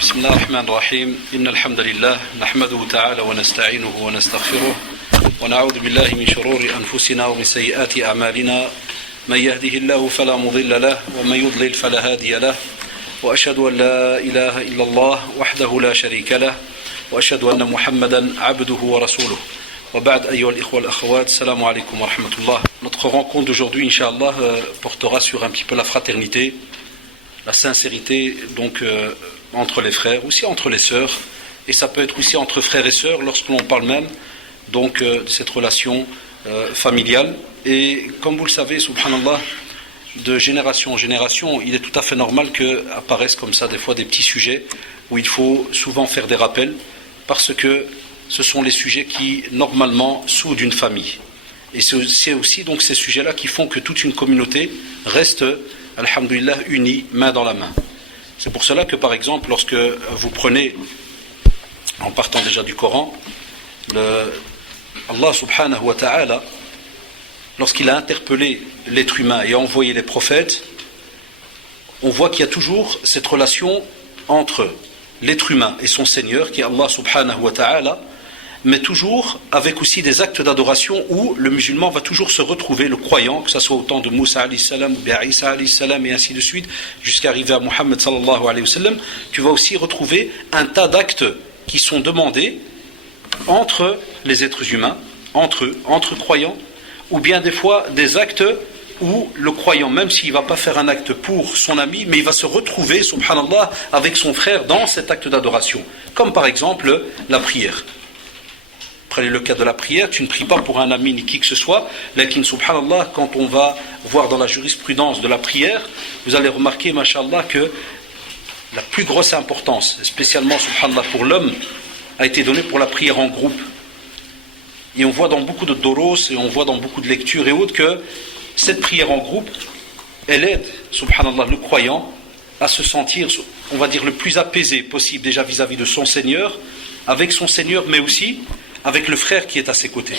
بسم الله الرحمن الرحيم إن الحمد لله نحمده تعالى ونستعينه ونستغفره ونعوذ بالله من شرور أنفسنا ومن سيئات أعمالنا من يهده الله فلا مضل له ومن يضلل فلا هادي له وأشهد أن لا إله إلا الله وحده لا شريك له وأشهد أن محمدا عبده ورسوله وبعد أيها الإخوة والأخوات السلام عليكم ورحمة الله. Notre rencontre d'aujourd'hui, Inch'Allah, portera sur un petit peu la fraternité, la sincérité donc entre les frères, aussi entre les sœurs, et ça peut être aussi entre frères et sœurs lorsque l'on parle même donc de cette relation familiale. Et comme vous le savez, subhanallah, de génération en génération, il est tout à fait normal qu'apparaissent comme ça des fois des petits sujets où il faut souvent faire des rappels, parce que ce sont les sujets qui normalement soudent une famille. Et c'est aussi donc ces sujets-là qui font que toute une communauté reste, alhamdulillah, unie, main dans la main. C'est pour cela que par exemple, lorsque vous prenez, en partant déjà du Coran, Allah subhanahu wa ta'ala, lorsqu'il a interpellé l'être humain et a envoyé les prophètes, on voit qu'il y a toujours cette relation entre l'être humain et son Seigneur, qui est Allah subhanahu wa ta'ala, mais toujours avec aussi des actes d'adoration où le musulman va toujours se retrouver, le croyant, que ce soit au temps de Moussa alayhi salam ou bien Isa alayhi salam et ainsi de suite, jusqu'à arriver à Muhammad sallallahu alayhi wa sallam, tu vas aussi retrouver un tas d'actes qui sont demandés entre les êtres humains, entre eux, entre croyants, ou bien des fois des actes où le croyant, même s'il ne va pas faire un acte pour son ami, mais il va se retrouver, subhanallah, avec son frère dans cet acte d'adoration. Comme par exemple la prière. Prenez le cas de la prière, tu ne pries pas pour un ami ni qui que ce soit, lakin subhanallah, quand on va voir dans la jurisprudence de la prière, vous allez remarquer, mashallah, que la plus grosse importance, spécialement subhanallah pour l'homme, a été donnée pour la prière en groupe. Et on voit dans beaucoup de doros et on voit dans beaucoup de lectures et autres que cette prière en groupe, elle aide, subhanallah, le croyant à se sentir, on va dire, le plus apaisé possible déjà vis-à-vis de son Seigneur, avec son Seigneur, mais aussi avec le frère qui est à ses côtés.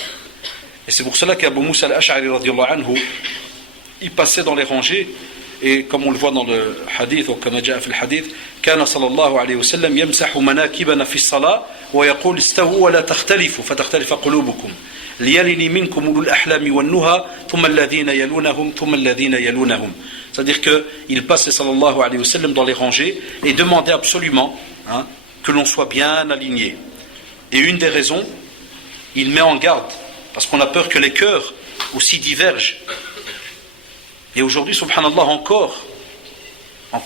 Et c'est pour cela qu'Abu Moussa al-Ash'ari radiyallahu anhu, il passait dans les rangées, et comme on le voit dans le hadith, ou comme jaa fi al-hadith, kana sallallahu alayhi wa sallam yamsahu manakibana fi as-salat wa yaqul istawu wa la takhtalifu fatakhtalifa qulubukum liyalini minkum ulul ahlami wan nuha thumma alladhina yalunahum thumma alladhina yalunahum. C'est-à-dire que il passait sallallahu alayhi wa sallam dans les rangées et demandait absolument que l'on soit bien aligné. Et une des raisons, il met en garde, parce qu'on a peur que les cœurs aussi divergent. Et aujourd'hui, subhanallah, encore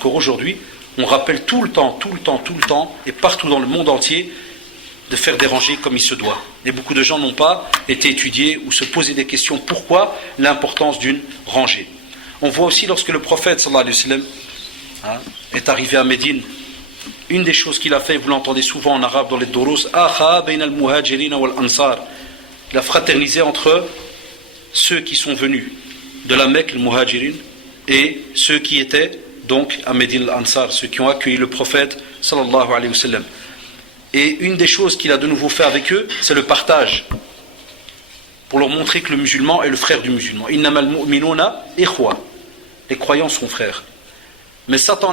aujourd'hui, on rappelle tout le temps, et partout dans le monde entier, de faire des rangées comme il se doit. Et beaucoup de gens n'ont pas été étudiés ou se poser des questions. Pourquoi l'importance d'une rangée? On voit aussi lorsque le prophète, sallallahu alayhi wa sallam, est arrivé à Médine, une des choses qu'il a fait, vous l'entendez souvent en arabe dans les doros, Akha bayna al-muhajirin wal-ansar, il a fraternisé entre ceux qui sont venus de la Mecque, le muhajirin, et ceux qui étaient donc à Médine al-Ansar, ceux qui ont accueilli le prophète sallallahu alayhi wa sallam. Et une des choses qu'il a de nouveau fait avec eux, c'est le partage, pour leur montrer que le musulman est le frère du musulman. Innamal mu'minuna ikhwa, les croyants sont frères. Mais Satan,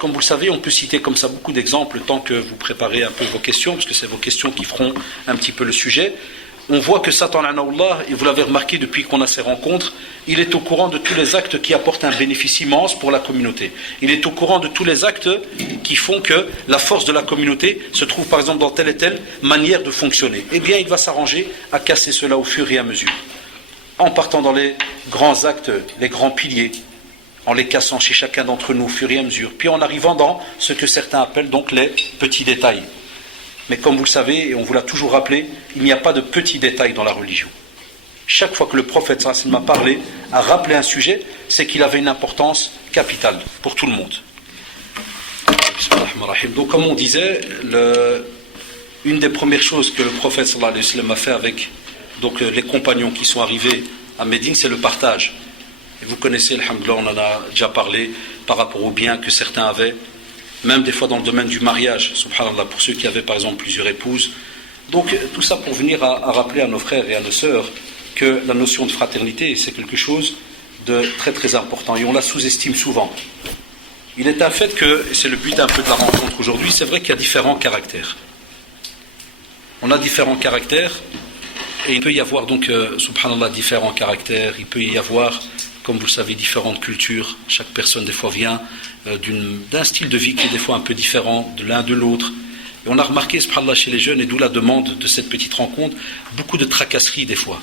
comme vous le savez, on peut citer comme ça beaucoup d'exemples tant que vous préparez un peu vos questions, parce que c'est vos questions qui feront un petit peu le sujet. On voit que Satan, et vous l'avez remarqué depuis qu'on a ces rencontres, il est au courant de tous les actes qui apportent un bénéfice immense pour la communauté. Il est au courant de tous les actes qui font que la force de la communauté se trouve par exemple dans telle et telle manière de fonctionner. Eh bien, il va s'arranger à casser cela au fur et à mesure. En partant dans les grands actes, les grands piliers, en les cassant chez chacun d'entre nous au fur et à mesure, puis en arrivant dans ce que certains appellent donc les petits détails. Mais comme vous le savez, et on vous l'a toujours rappelé, il n'y a pas de petits détails dans la religion. Chaque fois que le prophète sallallahu alayhi wa sallam a parlé, a rappelé un sujet, c'est qu'il avait une importance capitale pour tout le monde. Donc comme on disait, une des premières choses que le prophète sallallahu alayhi wa sallam a fait avec donc, les compagnons qui sont arrivés à Médine, c'est le partage. Et vous connaissez, alhamdoulilah, on en a déjà parlé par rapport aux biens que certains avaient, même des fois dans le domaine du mariage, subhanallah, pour ceux qui avaient par exemple plusieurs épouses. Donc tout ça pour venir à rappeler à nos frères et à nos sœurs que la notion de fraternité, c'est quelque chose de très très important et on la sous-estime souvent. Il est un fait que, et c'est le but un peu de la rencontre aujourd'hui, c'est vrai qu'il y a différents caractères. On a différents caractères, et il peut y avoir donc, subhanallah, différents caractères, il peut y avoir, comme vous le savez, différentes cultures. Chaque personne, des fois, vient d'un style de vie qui est des fois un peu différent de l'un de l'autre. Et on a remarqué, subhanallah, chez les jeunes, et d'où la demande de cette petite rencontre, beaucoup de tracasseries, des fois,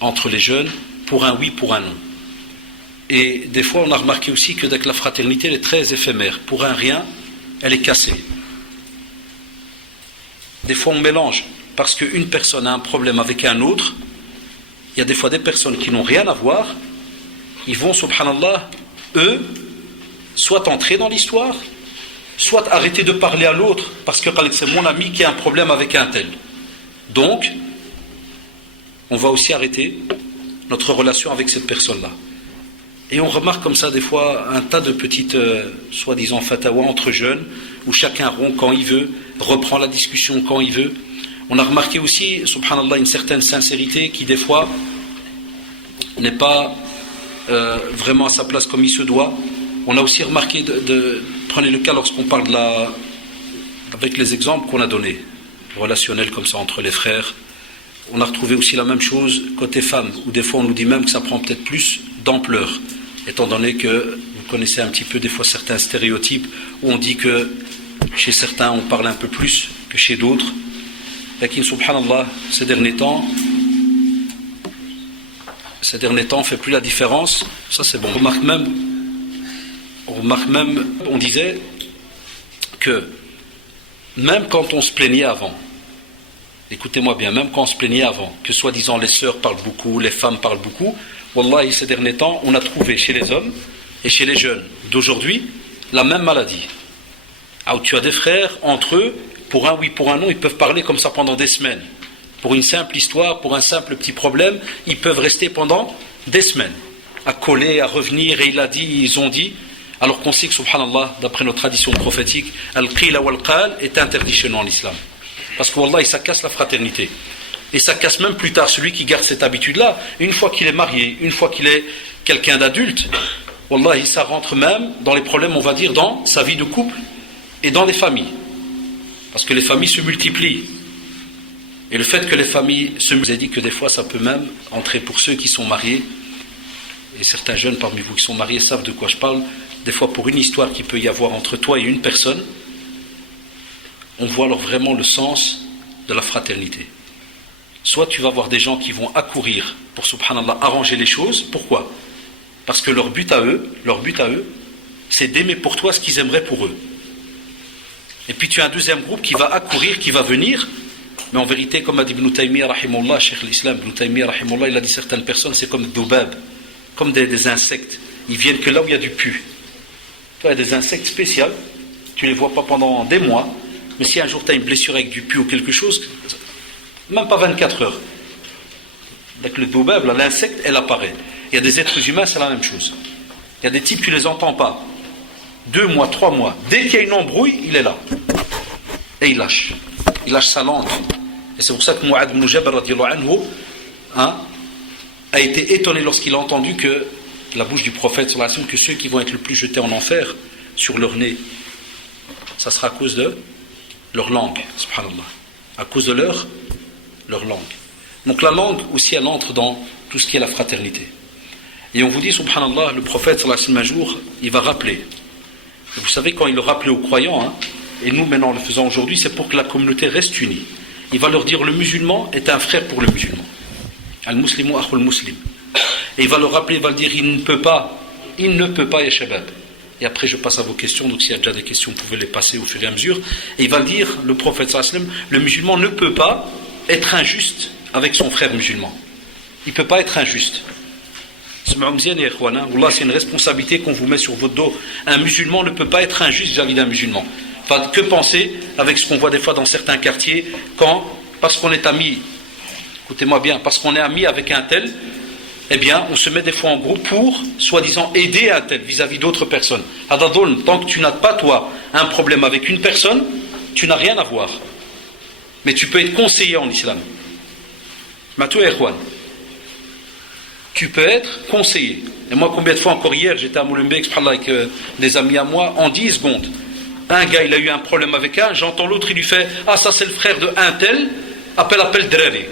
entre les jeunes, pour un oui, pour un non. Et des fois, on a remarqué aussi que la fraternité, elle est très éphémère. Pour un rien, elle est cassée. Des fois, on mélange. Parce qu'une personne a un problème avec un autre, il y a des fois des personnes qui n'ont rien à voir, ils vont, subhanallah, eux, soit entrer dans l'histoire, soit arrêter de parler à l'autre, parce que c'est mon ami qui a un problème avec un tel. Donc, on va aussi arrêter notre relation avec cette personne-là. Et on remarque comme ça des fois un tas de petites, soi-disant fatawa entre jeunes, où chacun rompt quand il veut, reprend la discussion quand il veut. On a remarqué aussi, subhanallah, une certaine sincérité qui des fois n'est pas vraiment à sa place comme il se doit. On a aussi remarqué, prenez le cas lorsqu'on parle avec les exemples qu'on a donnés, relationnels comme ça entre les frères. On a retrouvé aussi la même chose côté femmes, où des fois on nous dit même que ça prend peut-être plus d'ampleur, étant donné que vous connaissez un petit peu des fois certains stéréotypes, où on dit que chez certains on parle un peu plus que chez d'autres. Lakin, subhanallah, ces derniers temps, on ne fait plus la différence. Ça c'est bon. On remarque même, on disait que même quand on se plaignait avant, écoutez-moi bien, même quand on se plaignait avant, que soi-disant les sœurs parlent beaucoup, les femmes parlent beaucoup, wallahi, ces derniers temps, on a trouvé chez les hommes et chez les jeunes d'aujourd'hui la même maladie. Ah, où tu as des frères, entre eux, pour un oui, pour un non, ils peuvent parler comme ça pendant des semaines. Pour une simple histoire, pour un simple petit problème, ils peuvent rester pendant des semaines, à coller, à revenir, et il a dit, ils ont dit, alors qu'on sait que, subhanallah, d'après nos traditions prophétiques, al-qila wal-qal est interdit chez nous en islam. Parce que, wallah, ça casse la fraternité. Et ça casse même plus tard celui qui garde cette habitude-là, une fois qu'il est marié, une fois qu'il est quelqu'un d'adulte, wallah, ça rentre même dans les problèmes, on va dire, dans sa vie de couple et dans les familles. Parce que les familles se multiplient. Et le fait que les familles se multiplient, je vous ai dit que des fois ça peut même entrer pour ceux qui sont mariés, et certains jeunes parmi vous qui sont mariés savent de quoi je parle, des fois pour une histoire qu'il peut y avoir entre toi et une personne, on voit alors vraiment le sens de la fraternité. Soit tu vas voir des gens qui vont accourir pour, subhanallah, arranger les choses. Pourquoi ? Parce que leur but à eux, c'est d'aimer pour toi ce qu'ils aimeraient pour eux. Et puis tu as un deuxième groupe qui va accourir, qui va venir, mais en vérité, comme a dit Ibn Taymiyyah, rahimahullah, Cheikh l'Islam, Ibn Taymiyyah, rahimahullah, il a dit certaines personnes, c'est comme doubab, comme des insectes. Ils viennent que là où il y a du pu. Tu as des insectes spéciaux, tu ne les vois pas pendant des mois, mais si un jour tu as une blessure avec du pu ou quelque chose, même pas 24 heures. Donc le doubab, l'insecte, elle apparaît. Il y a des êtres humains, c'est la même chose. Il y a des types, tu ne les entends pas. 2 mois, 3 mois. Dès qu'il y a une embrouille, il est là. Et il lâche. Il lâche sa langue. Et c'est pour ça que Mu'adh ibn Jabal anhu, a été étonné lorsqu'il a entendu que la bouche du prophète sallallahu alayhi wa sallam, que ceux qui vont être le plus jetés en enfer sur leur nez, ça sera à cause de leur langue, subhanallah. À cause de leur langue. Donc la langue aussi, elle entre dans tout ce qui est la fraternité. Et on vous dit, subhanallah, le prophète sallallahu alayhi wa sallam, un jour, il va rappeler. Et vous savez, quand il le rappelait aux croyants, et nous maintenant le faisons aujourd'hui, c'est pour que la communauté reste unie. Il va leur dire, le musulman est un frère pour le musulman. Al-muslimu akhul muslim. Et il va leur rappeler, il va le dire, il ne peut pas, ya shabab. Et après je passe à vos questions, donc s'il y a déjà des questions, vous pouvez les passer au fur et à mesure. Et il va le dire, le prophète sallallahu alayhi wa sallam, le musulman ne peut pas être injuste avec son frère musulman. Il ne peut pas être injuste. C'est une responsabilité qu'on vous met sur votre dos. Un musulman ne peut pas être injuste vis-à-vis d'un musulman. Enfin, que penser avec ce qu'on voit des fois dans certains quartiers, parce qu'on est amis, écoutez-moi bien, parce qu'on est amis avec un tel, eh bien, on se met des fois en groupe pour, soi-disant, aider un tel vis-à-vis d'autres personnes. Tant que tu n'as pas, toi, un problème avec une personne, tu n'as rien à voir. Mais tu peux être conseiller en islam. Tu peux être conseiller. Et moi, combien de fois encore hier, j'étais à Molenbeek avec des amis à moi, en 10 secondes. Un gars, il a eu un problème avec un, j'entends l'autre, il lui fait « Ah, ça c'est le frère de un tel, appelle Drari. »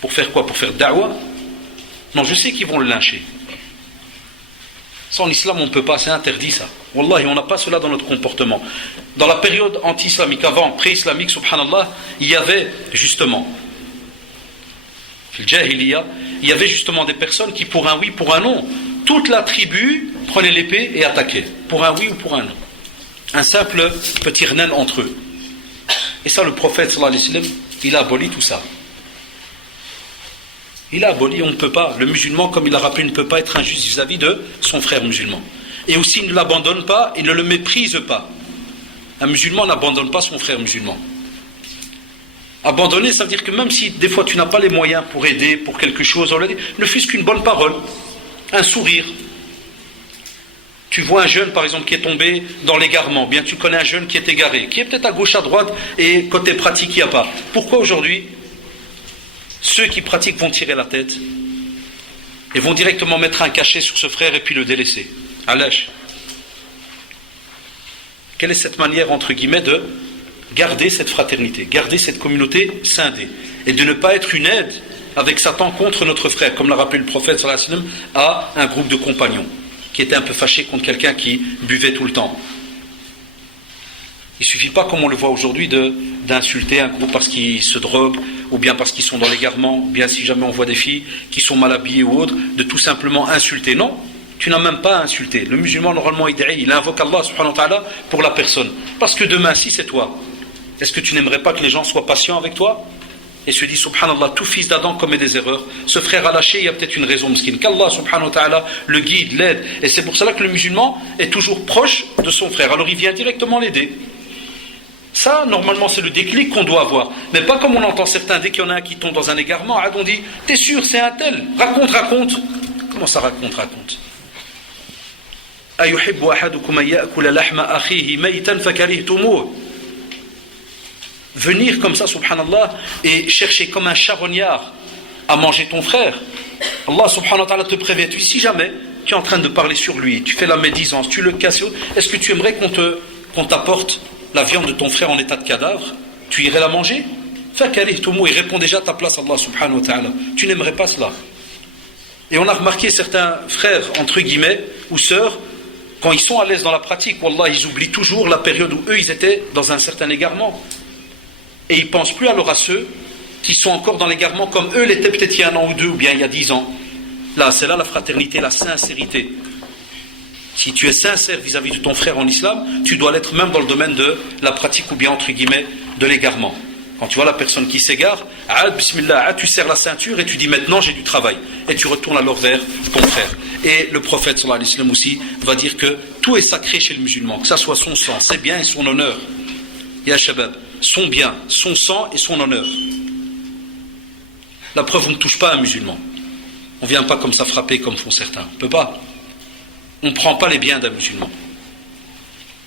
Pour faire quoi? Pour faire da'wa? Non, je sais qu'ils vont le lyncher. Ça, en islam, on ne peut pas, c'est interdit ça. Wallahi, on n'a pas cela dans notre comportement. Dans la période anti-islamique, avant, pré-islamique, subhanallah, il y avait justement, il y avait justement des personnes qui, pour un oui, pour un non, toute la tribu prenait l'épée et attaquait. Pour un oui ou pour un non. Un simple petit renan entre eux. Et ça, le prophète, sallallahu alayhi wa sallam, il a aboli tout ça. Il a aboli, on ne peut pas. Le musulman, comme il a rappelé, ne peut pas être injuste vis-à-vis de son frère musulman. Et aussi, il ne l'abandonne pas, il ne le méprise pas. Un musulman n'abandonne pas son frère musulman. Abandonner, ça veut dire que même si des fois tu n'as pas les moyens pour aider, pour quelque chose, ne fût-ce qu'une bonne parole, un sourire. Tu vois un jeune, par exemple, qui est tombé dans l'égarement, bien tu connais un jeune qui est égaré, qui est peut-être à gauche, à droite, et côté pratique, il n'y a pas. Pourquoi aujourd'hui ceux qui pratiquent vont tirer la tête et vont directement mettre un cachet sur ce frère et puis le délaisser? À lâche. Quelle est cette manière, entre guillemets, de garder cette fraternité, garder cette communauté scindée, et de ne pas être une aide avec Satan contre notre frère, comme l'a rappelé le prophète sallallahu alayhi wa sallam, à un groupe de compagnons qui étaient un peu fâchés contre quelqu'un qui buvait tout le temps. Il ne suffit pas, comme on le voit aujourd'hui, d'insulter un groupe parce qu'ils se droguent, ou bien parce qu'ils sont dans l'égarement, ou bien si jamais on voit des filles qui sont mal habillées ou autres, de tout simplement insulter. Non, tu n'as même pas à insulter. Le musulman, normalement, il invoque Allah subhanahu wa ta'ala pour la personne. Parce que demain, si c'est toi, est-ce que tu n'aimerais pas que les gens soient patients avec toi et se disent, subhanallah, tout fils d'Adam commet des erreurs, ce frère a lâché, il y a peut-être une raison mesquine, qu'Allah subhanahu wa ta'ala le guide, l'aide. Et c'est pour cela que le musulman est toujours proche de son frère. Alors il vient directement l'aider. Ça, normalement, c'est le déclic qu'on doit avoir. Mais pas comme on entend certains, dès qu'il y en a un qui tombe dans un égarement, on dit, t'es sûr, c'est un tel? Raconte. Comment ça raconte? Ayuhibbu ahadukum an ya'kula lahma akhihi maytan fakarihtumuh. Venir comme ça, subhanallah, et chercher comme un charognard à manger ton frère. Allah subhanahu wa ta'ala te prévient. Si jamais tu es en train de parler sur lui, tu fais la médisance, tu le casses, est-ce que tu aimerais qu'on t'apporte la viande de ton frère en état de cadavre? Tu irais la manger? Il répond déjà à ta place, Allah subhanahu wa ta'ala. Tu n'aimerais pas cela. Et on a remarqué certains frères, entre guillemets, ou sœurs, quand ils sont à l'aise dans la pratique, wallah, ils oublient toujours la période où eux, ils étaient dans un certain égarement. Et ils ne pensent plus alors à ceux qui sont encore dans l'égarement comme eux l'étaient peut-être il y a un an ou deux, ou bien il y a 10 ans. Là, c'est là la fraternité, la sincérité. Si tu es sincère vis-à-vis de ton frère en islam, tu dois l'être même dans le domaine de la pratique, ou bien entre guillemets, de l'égarement. Quand tu vois la personne qui s'égare, bismillah, tu serres la ceinture et tu dis maintenant j'ai du travail. Et tu retournes alors vers ton frère. Et le prophète sallallahu alayhi wa sallam aussi va dire que tout est sacré chez le musulman, que ça soit son sang, ses biens et son honneur. Ya shabab, son bien, son sang et son honneur. La preuve, on ne touche pas un musulman. On ne vient pas comme ça frapper comme font certains. On ne peut pas. On ne prend pas les biens d'un musulman.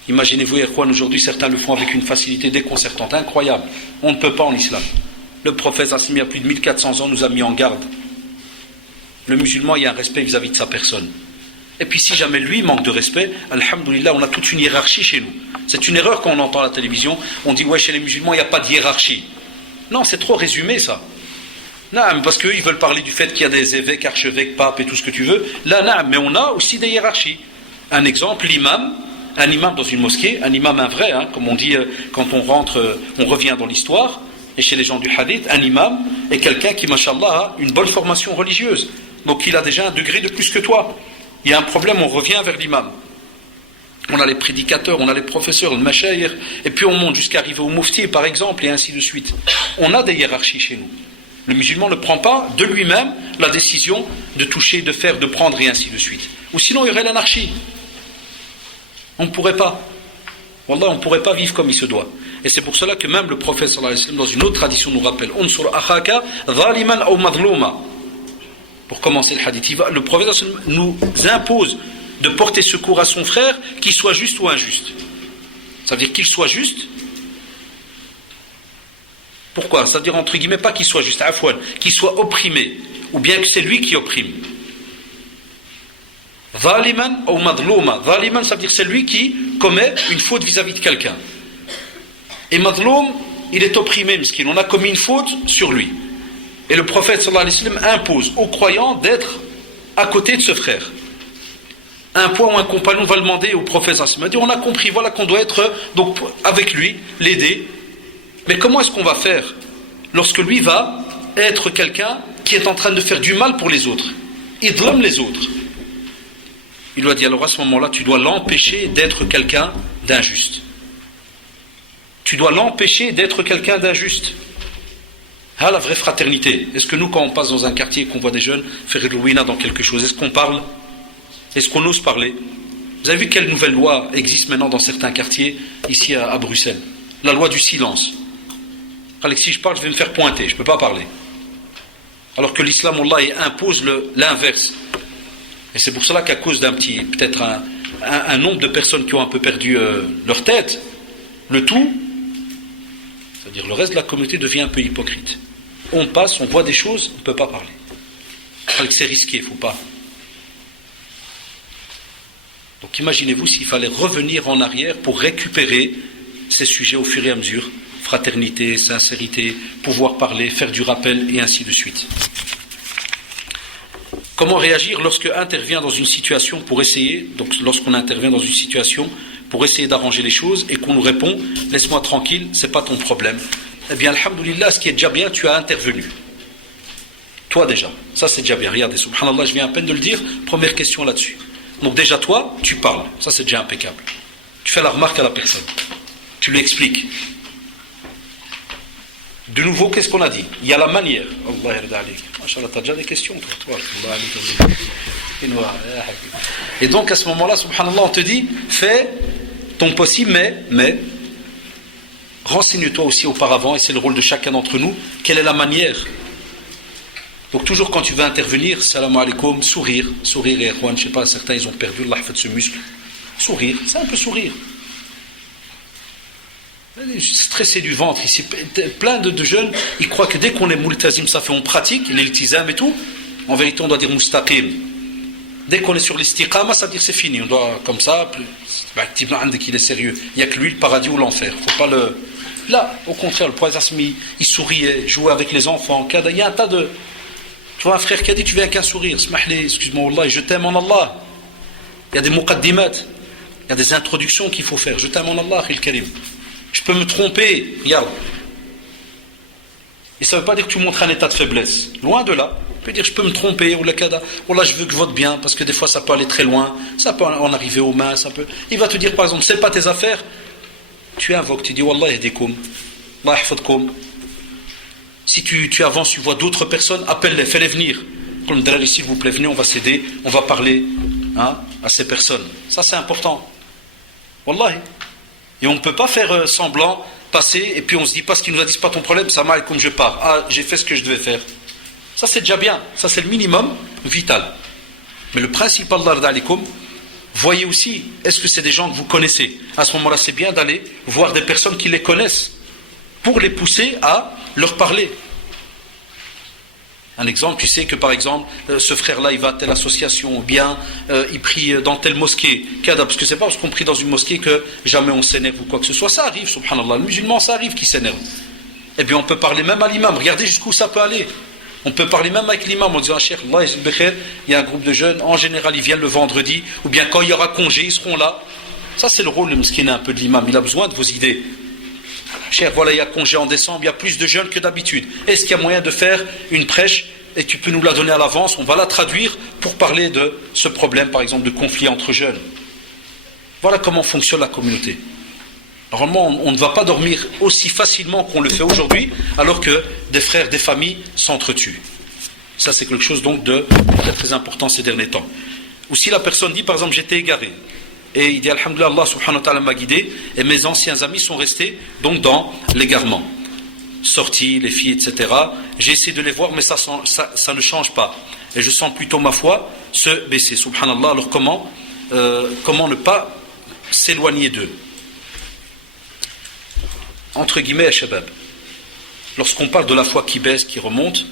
Imaginez-vous, Ikhwan, aujourd'hui, certains le font avec une facilité déconcertante, incroyable. On ne peut pas en islam. Le prophète, il y a plus de 1400 ans, nous a mis en garde. Le musulman, il y a un respect vis-à-vis de sa personne. Et puis si jamais lui manque de respect, alhamdoulilah, on a toute une hiérarchie chez nous. C'est une erreur quand on entend à la télévision, on dit ouais, chez les musulmans, il n'y a pas de hiérarchie. Non, c'est trop résumé ça. Non, parce qu'eux, ils veulent parler du fait qu'il y a des évêques, archevêques, papes et tout ce que tu veux. Là, non, mais on a aussi des hiérarchies. Un exemple, l'imam, un imam dans une mosquée, un imam un vrai, comme on dit quand on rentre, on revient dans l'histoire, et chez les gens du hadith, un imam est quelqu'un qui, mashallah, a une bonne formation religieuse. Donc il a déjà un degré de plus que toi. Il y a un problème, on revient vers l'imam. On a les prédicateurs, on a les professeurs, le mashayikh, et puis on monte jusqu'à arriver au mufti, par exemple, et ainsi de suite. On a des hiérarchies chez nous. Le musulman ne prend pas de lui-même la décision de toucher, de faire, de prendre, et ainsi de suite. Ou sinon, il y aurait l'anarchie. On ne pourrait pas. Wallah, on ne pourrait pas vivre comme il se doit. Et c'est pour cela que même le prophète sallallahu alayhi wa sallam, dans une autre tradition, nous rappelle « Unsur akhaka zaliman ou madlouma » Pour commencer le hadith, le prophète nous impose de porter secours à son frère, qu'il soit juste ou injuste. Ça veut dire qu'il soit juste. Pourquoi? Ça veut dire entre guillemets pas qu'il soit juste, afouane, qu'il soit opprimé, ou bien que c'est lui qui opprime. Zaliman ou madlouma. Zaliman, ça veut dire c'est lui qui commet une faute vis-à-vis de quelqu'un. Et madloum, il est opprimé, miskin. On a commis une faute sur lui. Et le prophète sallallahu alayhi wa sallam impose aux croyants d'être à côté de ce frère. Un point où un compagnon va demander au prophète sallallahu alayhi wa sallam, dit, on a compris, voilà qu'on doit être donc avec lui, l'aider. Mais comment est-ce qu'on va faire lorsque lui va être quelqu'un qui est en train de faire du mal pour les autres? Il blâme les autres. Il lui a dit, alors à ce moment-là, tu dois l'empêcher d'être quelqu'un d'injuste. Tu dois l'empêcher d'être quelqu'un d'injuste. Ah, la vraie fraternité. Est-ce que nous, quand on passe dans un quartier et qu'on voit des jeunes faire le ruina dans quelque chose, est-ce qu'on parle? Est-ce qu'on ose parler? Vous avez vu quelle nouvelle loi existe maintenant dans certains quartiers, ici à Bruxelles? La loi du silence. Alex, si je parle, je vais me faire pointer, je ne peux pas parler. Alors que l'islam, Allah, impose l'inverse. Et c'est pour cela qu'à cause d'un petit, peut-être un nombre de personnes qui ont un peu perdu leur tête, le tout, c'est-à-dire le reste de la communauté devient un peu hypocrite. On passe, on voit des choses, on ne peut pas parler. Alex, c'est risqué, il ne faut pas. Donc imaginez-vous s'il fallait revenir en arrière pour récupérer ces sujets au fur et à mesure. Fraternité, sincérité, pouvoir parler, faire du rappel et ainsi de suite. Comment réagir lorsque intervient dans une situation pour essayer, donc lorsqu'on intervient dans une situation pour essayer d'arranger les choses et qu'on nous répond, laisse-moi tranquille, c'est pas ton problème. Eh bien, alhamdoulilah, ce qui est déjà bien, tu as intervenu. Toi déjà, ça c'est déjà bien. Regardez, subhanallah, je viens à peine de le dire, première question là-dessus. Donc déjà toi, tu parles, ça c'est déjà impeccable. Tu fais la remarque à la personne, tu lui expliques. De nouveau, qu'est-ce qu'on a dit? Il y a la manière. Allah yarda alayk. Machallah, t'as déjà des questions, toi. Et donc, à ce moment-là, subhanallah, on te dit, fais ton possible, mais renseigne-toi aussi auparavant, et c'est le rôle de chacun d'entre nous, quelle est la manière. Donc, toujours quand tu veux intervenir, salam alaikum, sourire, et Erwan, je sais pas, certains, ils ont perdu, Allah fait ce muscle. Sourire, c'est un peu sourire. Stressé du ventre ici, plein de jeunes ils croient que dès qu'on est multazim, ça fait on pratique l'iltizam et tout. En vérité on doit dire mustaqim. Dès qu'on est sur l'istiqama, ça veut dire c'est fini, on doit comme ça, qu'il est sérieux, il n'y a que lui le paradis ou l'enfer, faut pas le... Là au contraire le prophète il souriait, jouait avec les enfants, il y a un tas de... Tu vois un frère qui a dit tu viens qu'un sourire, excuse-moi Allah, je t'aime en Allah. Il y a des muqaddimat, il y a des introductions qu'il faut faire, je t'aime en Allah il karim. Je peux me tromper, regarde. Et ça ne veut pas dire que tu montres un état de faiblesse. Loin de là. Tu peux dire je peux me tromper, ou là je veux que je vote bien, parce que des fois ça peut aller très loin, ça peut en arriver aux mains, ça peut. Il va te dire par exemple, c'est pas tes affaires. Tu invoques, tu dis Wallah yahdikum, Allah yahfadkum. Si tu avances, tu vois d'autres personnes, appelle-les, fais-les venir. Comme Drari, s'il vous plaît, venez, on va s'aider, on va parler à ces personnes. Ça c'est important. Wallahi. Et on ne peut pas faire semblant, passer, et puis on se dit, parce qu'il nous a dit, c'est pas ton problème, ça m'a comme je pars. Ah, j'ai fait ce que je devais faire. Ça c'est déjà bien, ça c'est le minimum vital. Mais le principal d'Alikoum, voyez aussi, est-ce que c'est des gens que vous connaissez? À ce moment-là, c'est bien d'aller voir des personnes qui les connaissent, pour les pousser à leur parler. Un exemple, tu sais que par exemple, ce frère-là, il va à telle association, ou bien il prie dans telle mosquée. Parce que c'est pas parce qu'on prie dans une mosquée que jamais on s'énerve ou quoi que ce soit. Ça arrive, subhanallah. Le musulman, ça arrive qu'il s'énerve. Eh bien, on peut parler même à l'imam. Regardez jusqu'où ça peut aller. On peut parler même avec l'imam en disant, ah, Cheikh, Allah, il y a un groupe de jeunes, en général, ils viennent le vendredi, ou bien quand il y aura congé, ils seront là. Ça, c'est le rôle, le mskina, un peu de l'imam. Il a besoin de vos idées. Cher, voilà, il y a congé en décembre, il y a plus de jeunes que d'habitude. Est-ce qu'il y a moyen de faire une prêche et tu peux nous la donner à l'avance? On va la traduire pour parler de ce problème, par exemple, de conflit entre jeunes. Voilà comment fonctionne la communauté. Normalement, on ne va pas dormir aussi facilement qu'on le fait aujourd'hui, alors que des frères, des familles s'entretuent. Ça, c'est quelque chose donc de très, très important ces derniers temps. Ou si la personne dit, par exemple, j'étais égaré, et il dit, alhamdoulilah, Allah subhanahu wa ta'ala m'a guidé, et mes anciens amis sont restés donc dans l'égarement. Sortis, les filles, etc. J'ai essayé de les voir, mais ça ne change pas. Et je sens plutôt ma foi se baisser. Subhanallah, alors comment ne pas s'éloigner d'eux? Entre guillemets, shabab, lorsqu'on parle de la foi qui baisse, qui remonte,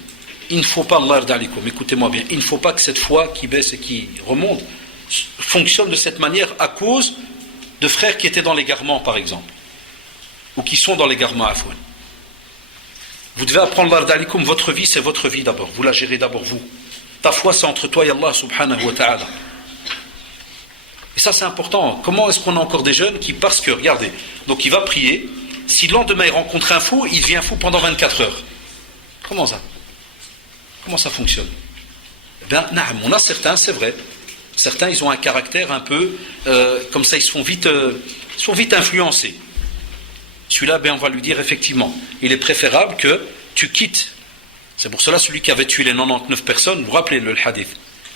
il ne faut pas, Allah yarda alaykoum, écoutez-moi bien, il ne faut pas que cette foi qui baisse et qui remonte fonctionne de cette manière à cause de frères qui étaient dans l'égarement, par exemple, ou qui sont dans l'égarement, afouan. Vous devez apprendre l'ardalikum, votre vie c'est votre vie d'abord, vous la gérez d'abord vous. Ta foi c'est entre toi et Allah subhanahu wa ta'ala. Et ça c'est important. Comment est-ce qu'on a encore des jeunes qui, parce que, regardez, donc il va prier, si le lendemain il rencontre un fou, il devient fou pendant 24 heures. Comment ça fonctionne? Eh bien, on a certains, c'est vrai. Certains, ils ont un caractère un peu, comme ça, ils sont vite influencés. Celui-là, ben, on va lui dire effectivement, il est préférable que tu quittes. C'est pour cela, celui qui avait tué les 99 personnes, vous vous rappelez le hadith,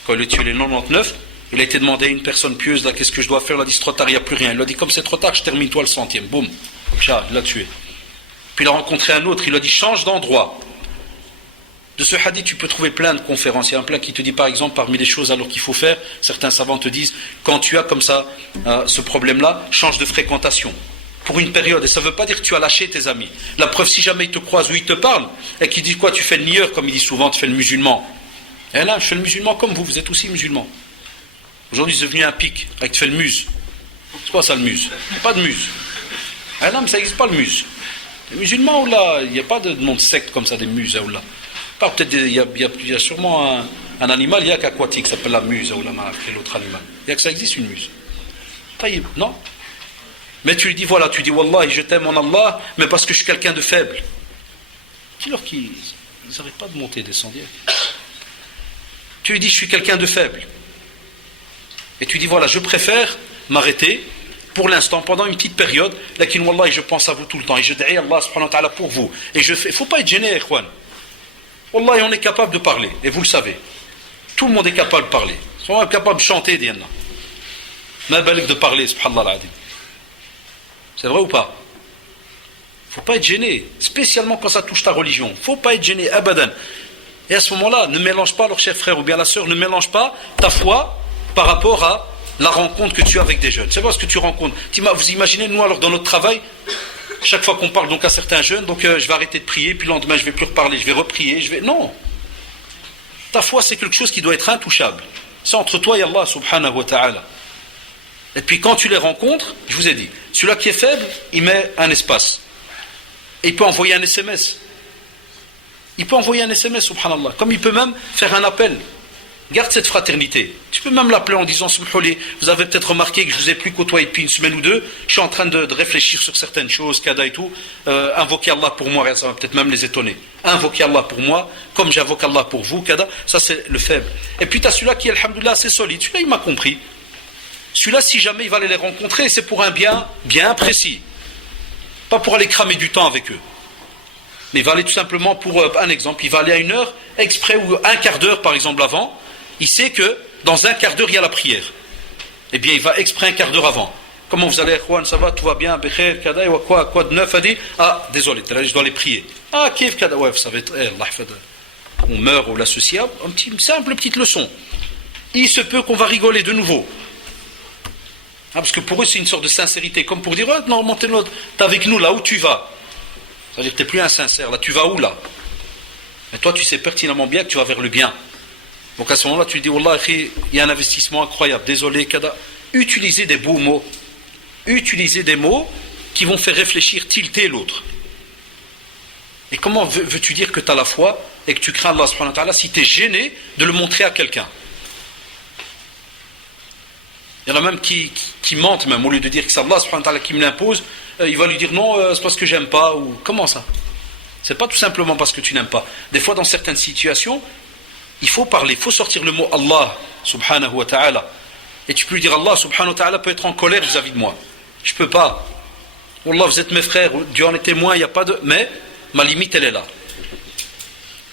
quand il a tué les 99, il a été demandé à une personne pieuse, là, qu'est-ce que je dois faire? Il a dit, c'est trop tard, il n'y a plus rien. Il a dit, comme c'est trop tard, je termine toi le 100e. Boum, il l'a tué. Puis il a rencontré un autre, il a dit, change d'endroit. De ce hadith, tu peux trouver plein de conférences. Il y a un plein qui te dit, par exemple, parmi les choses alors qu'il faut faire, certains savants te disent, quand tu as comme ça ce problème-là, change de fréquentation. Pour une période, et ça ne veut pas dire que tu as lâché tes amis. La preuve, si jamais ils te croisent ou ils te parlent, et qu'ils disent quoi, tu fais le nieur, comme il dit souvent, tu fais le musulman. Et là, je fais le musulman comme vous êtes aussi musulman. Aujourd'hui, c'est devenu un pic, avec tu fais le muse. C'est quoi ça le muse? Pas de muse. Ah non, mais ça n'existe pas le muse. Les musulmans, là, il n'y a pas de nom de secte comme ça, des muses, là. Peut-être il y a sûrement un animal, il y a qu'aquatique, qui s'appelle la muse, ou l'autre animal. Il y a que ça existe une muse. Taïb, non? Mais tu lui dis, voilà, tu dis, Wallah, je t'aime en Allah, mais parce que je suis quelqu'un de faible. Alors qu'ils n'arrêtent pas de monter et descendre. Tu lui dis, je suis quelqu'un de faible. Et tu dis, voilà, je préfère m'arrêter pour l'instant, pendant une petite période, lakin Wallah, je pense à vous tout le temps, et je dis Allah subhanahu wa ta'ala pour vous. Et je fais, il ne faut pas être gêné, ikhwan. Wallah, on est capable de parler, et vous le savez. Tout le monde est capable de parler. On est capable de chanter, Diana. Mais de parler, subhanallah al-adim. C'est vrai ou pas? Il ne faut pas être gêné, spécialement quand ça touche ta religion. Il ne faut pas être gêné, abadan. Et à ce moment-là, ne mélange pas, leur cher frère ou bien la sœur, ne mélange pas ta foi par rapport à la rencontre que tu as avec des jeunes. C'est pas ce que tu rencontres. Vous imaginez, nous, alors dans notre travail, chaque fois qu'on parle donc à certains jeunes, donc je vais arrêter de prier, puis le lendemain je ne vais plus reparler, je vais reprier, Non. Ta foi, c'est quelque chose qui doit être intouchable. C'est entre toi et Allah subhanahu wa ta'ala. Et puis quand tu les rencontres, je vous ai dit, celui-là qui est faible, il met un espace. Et il peut envoyer un SMS. Il peut envoyer un SMS, subhanallah. Comme il peut même faire un appel. Garde cette fraternité. Tu peux même l'appeler en disant, subhanallah, vous avez peut-être remarqué que je ne vous ai plus côtoyé depuis une semaine ou deux, je suis en train de réfléchir sur certaines choses, kada et tout, invoquez Allah pour moi, ça va peut-être même les étonner. Invoquez Allah pour moi, comme j'invoque Allah pour vous, kada, ça c'est le faible. Et puis tu as celui-là qui est, alhamdoulilah, assez solide. Celui-là, il m'a compris. Celui-là, si jamais il va aller les rencontrer, c'est pour un bien bien précis. Pas pour aller cramer du temps avec eux. Mais il va aller tout simplement pour un exemple. Il va aller à une heure exprès ou un quart d'heure par exemple avant. Il sait que dans un quart d'heure il y a la prière. Eh bien il va exprès un quart d'heure avant. Comment vous allez, Juan, ça va, tout va bien, Bekher, Kada, quoi de neuf a dit? Ah, désolé, je dois les prier. Ah, Kif, Kada, ouais, vous savez, Allah, on meurt ou l'associable. Une simple petite leçon. Il se peut qu'on va rigoler de nouveau. Parce que pour eux c'est une sorte de sincérité, comme pour dire, oh, non, t'es avec nous là où tu vas. C'est-à-dire que tu n'es plus insincère, là tu vas où là? Mais toi tu sais pertinemment bien que tu vas vers le bien. Donc à ce moment-là tu dis, Wallah, il y a un investissement incroyable, désolé, kada. Utilisez des beaux mots. Utilisez des mots qui vont faire réfléchir, tilter l'autre. Et comment veux-tu dire que tu as la foi et que tu crains Allah subhanahu wa ta'ala si tu es gêné de le montrer à quelqu'un? Il y en a même qui mentent même, au lieu de dire que c'est Allah subhanahu wa ta'ala qui me l'impose, il va lui dire non, c'est parce que j'aime pas, ou comment ça? C'est pas tout simplement parce que tu n'aimes pas. Des fois dans certaines situations, il faut parler, il faut sortir le mot Allah subhanahu wa ta'ala. Et tu peux lui dire Allah subhanahu wa ta'ala peut être en colère vis-à-vis de moi. Je peux pas. Wallah, vous êtes mes frères, Dieu en est témoin, il n'y a pas de... Mais ma limite elle est là.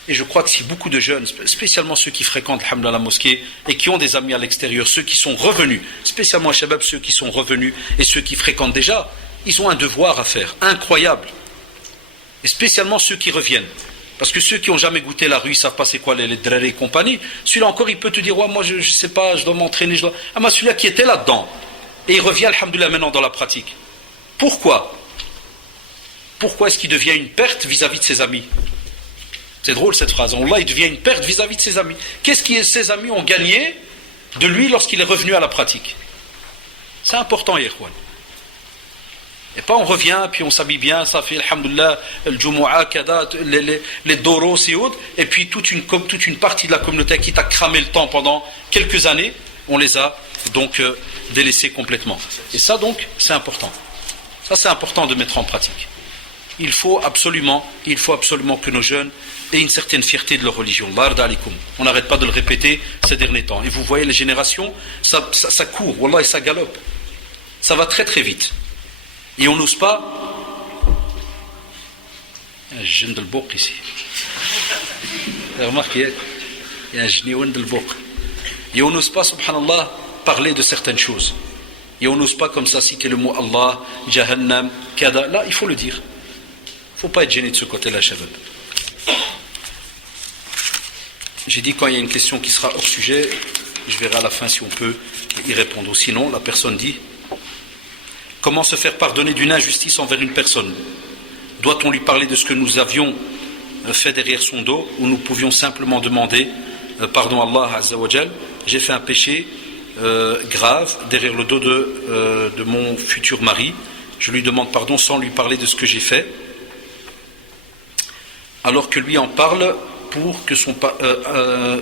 Et je crois que si beaucoup de jeunes, spécialement ceux qui fréquentent alhamdoulilah, la mosquée et qui ont des amis à l'extérieur, ceux qui sont revenus, spécialement à Shabab, ceux qui sont revenus et ceux qui fréquentent déjà, ils ont un devoir à faire, incroyable. Et spécialement ceux qui reviennent. Parce que ceux qui n'ont jamais goûté la rue, ils ne savent pas c'est quoi les drarés et compagnie, celui-là encore il peut te dire, ouais, moi je ne sais pas, je dois m'entraîner, Ah, mais celui-là qui était là-dedans, et il revient alhamdoulilah maintenant dans la pratique. Pourquoi est-ce qu'il devient une perte vis-à-vis de ses amis? C'est drôle cette phrase. Allah, il devient une perte vis-à-vis de ses amis. Qu'est-ce que ses amis ont gagné de lui lorsqu'il est revenu à la pratique. C'est important, Yehwan. Et pas on revient, puis on s'habille bien, ça fait, alhamdoulilah, le Jumu'ah, kada, les doros et autres, et puis toute une partie de la communauté qui t'a cramé le temps pendant quelques années, on les a donc délaissés complètement. Et ça donc, c'est important. Ça c'est important de mettre en pratique. Il faut absolument que nos jeunes aient une certaine fierté de leur religion. On n'arrête pas de le répéter ces derniers temps. Et vous voyez les générations, ça court, wallah, et ça galope. Ça va très très vite. Et on n'ose pas. Il y a un jeune de l'Bouq ici. Remarquez, il y a un jeune de l'Bouq. Et on n'ose pas, subhanallah, parler de certaines choses. Et on n'ose pas comme ça citer le mot Allah, Jahannam, Kada. Là, il faut le dire. Il ne faut pas être gêné de ce côté-là, Shabab. J'ai dit quand il y a une question qui sera hors sujet, je verrai à la fin si on peut y répondre. Sinon, la personne dit: comment se faire pardonner d'une injustice envers une personne? Doit-on lui parler de ce que nous avions fait derrière son dos, ou nous pouvions simplement demander pardon à Allah Azza wa Jal, j'ai fait un péché grave derrière le dos de mon futur mari, je lui demande pardon sans lui parler de ce que j'ai fait, alors que lui en parle pour que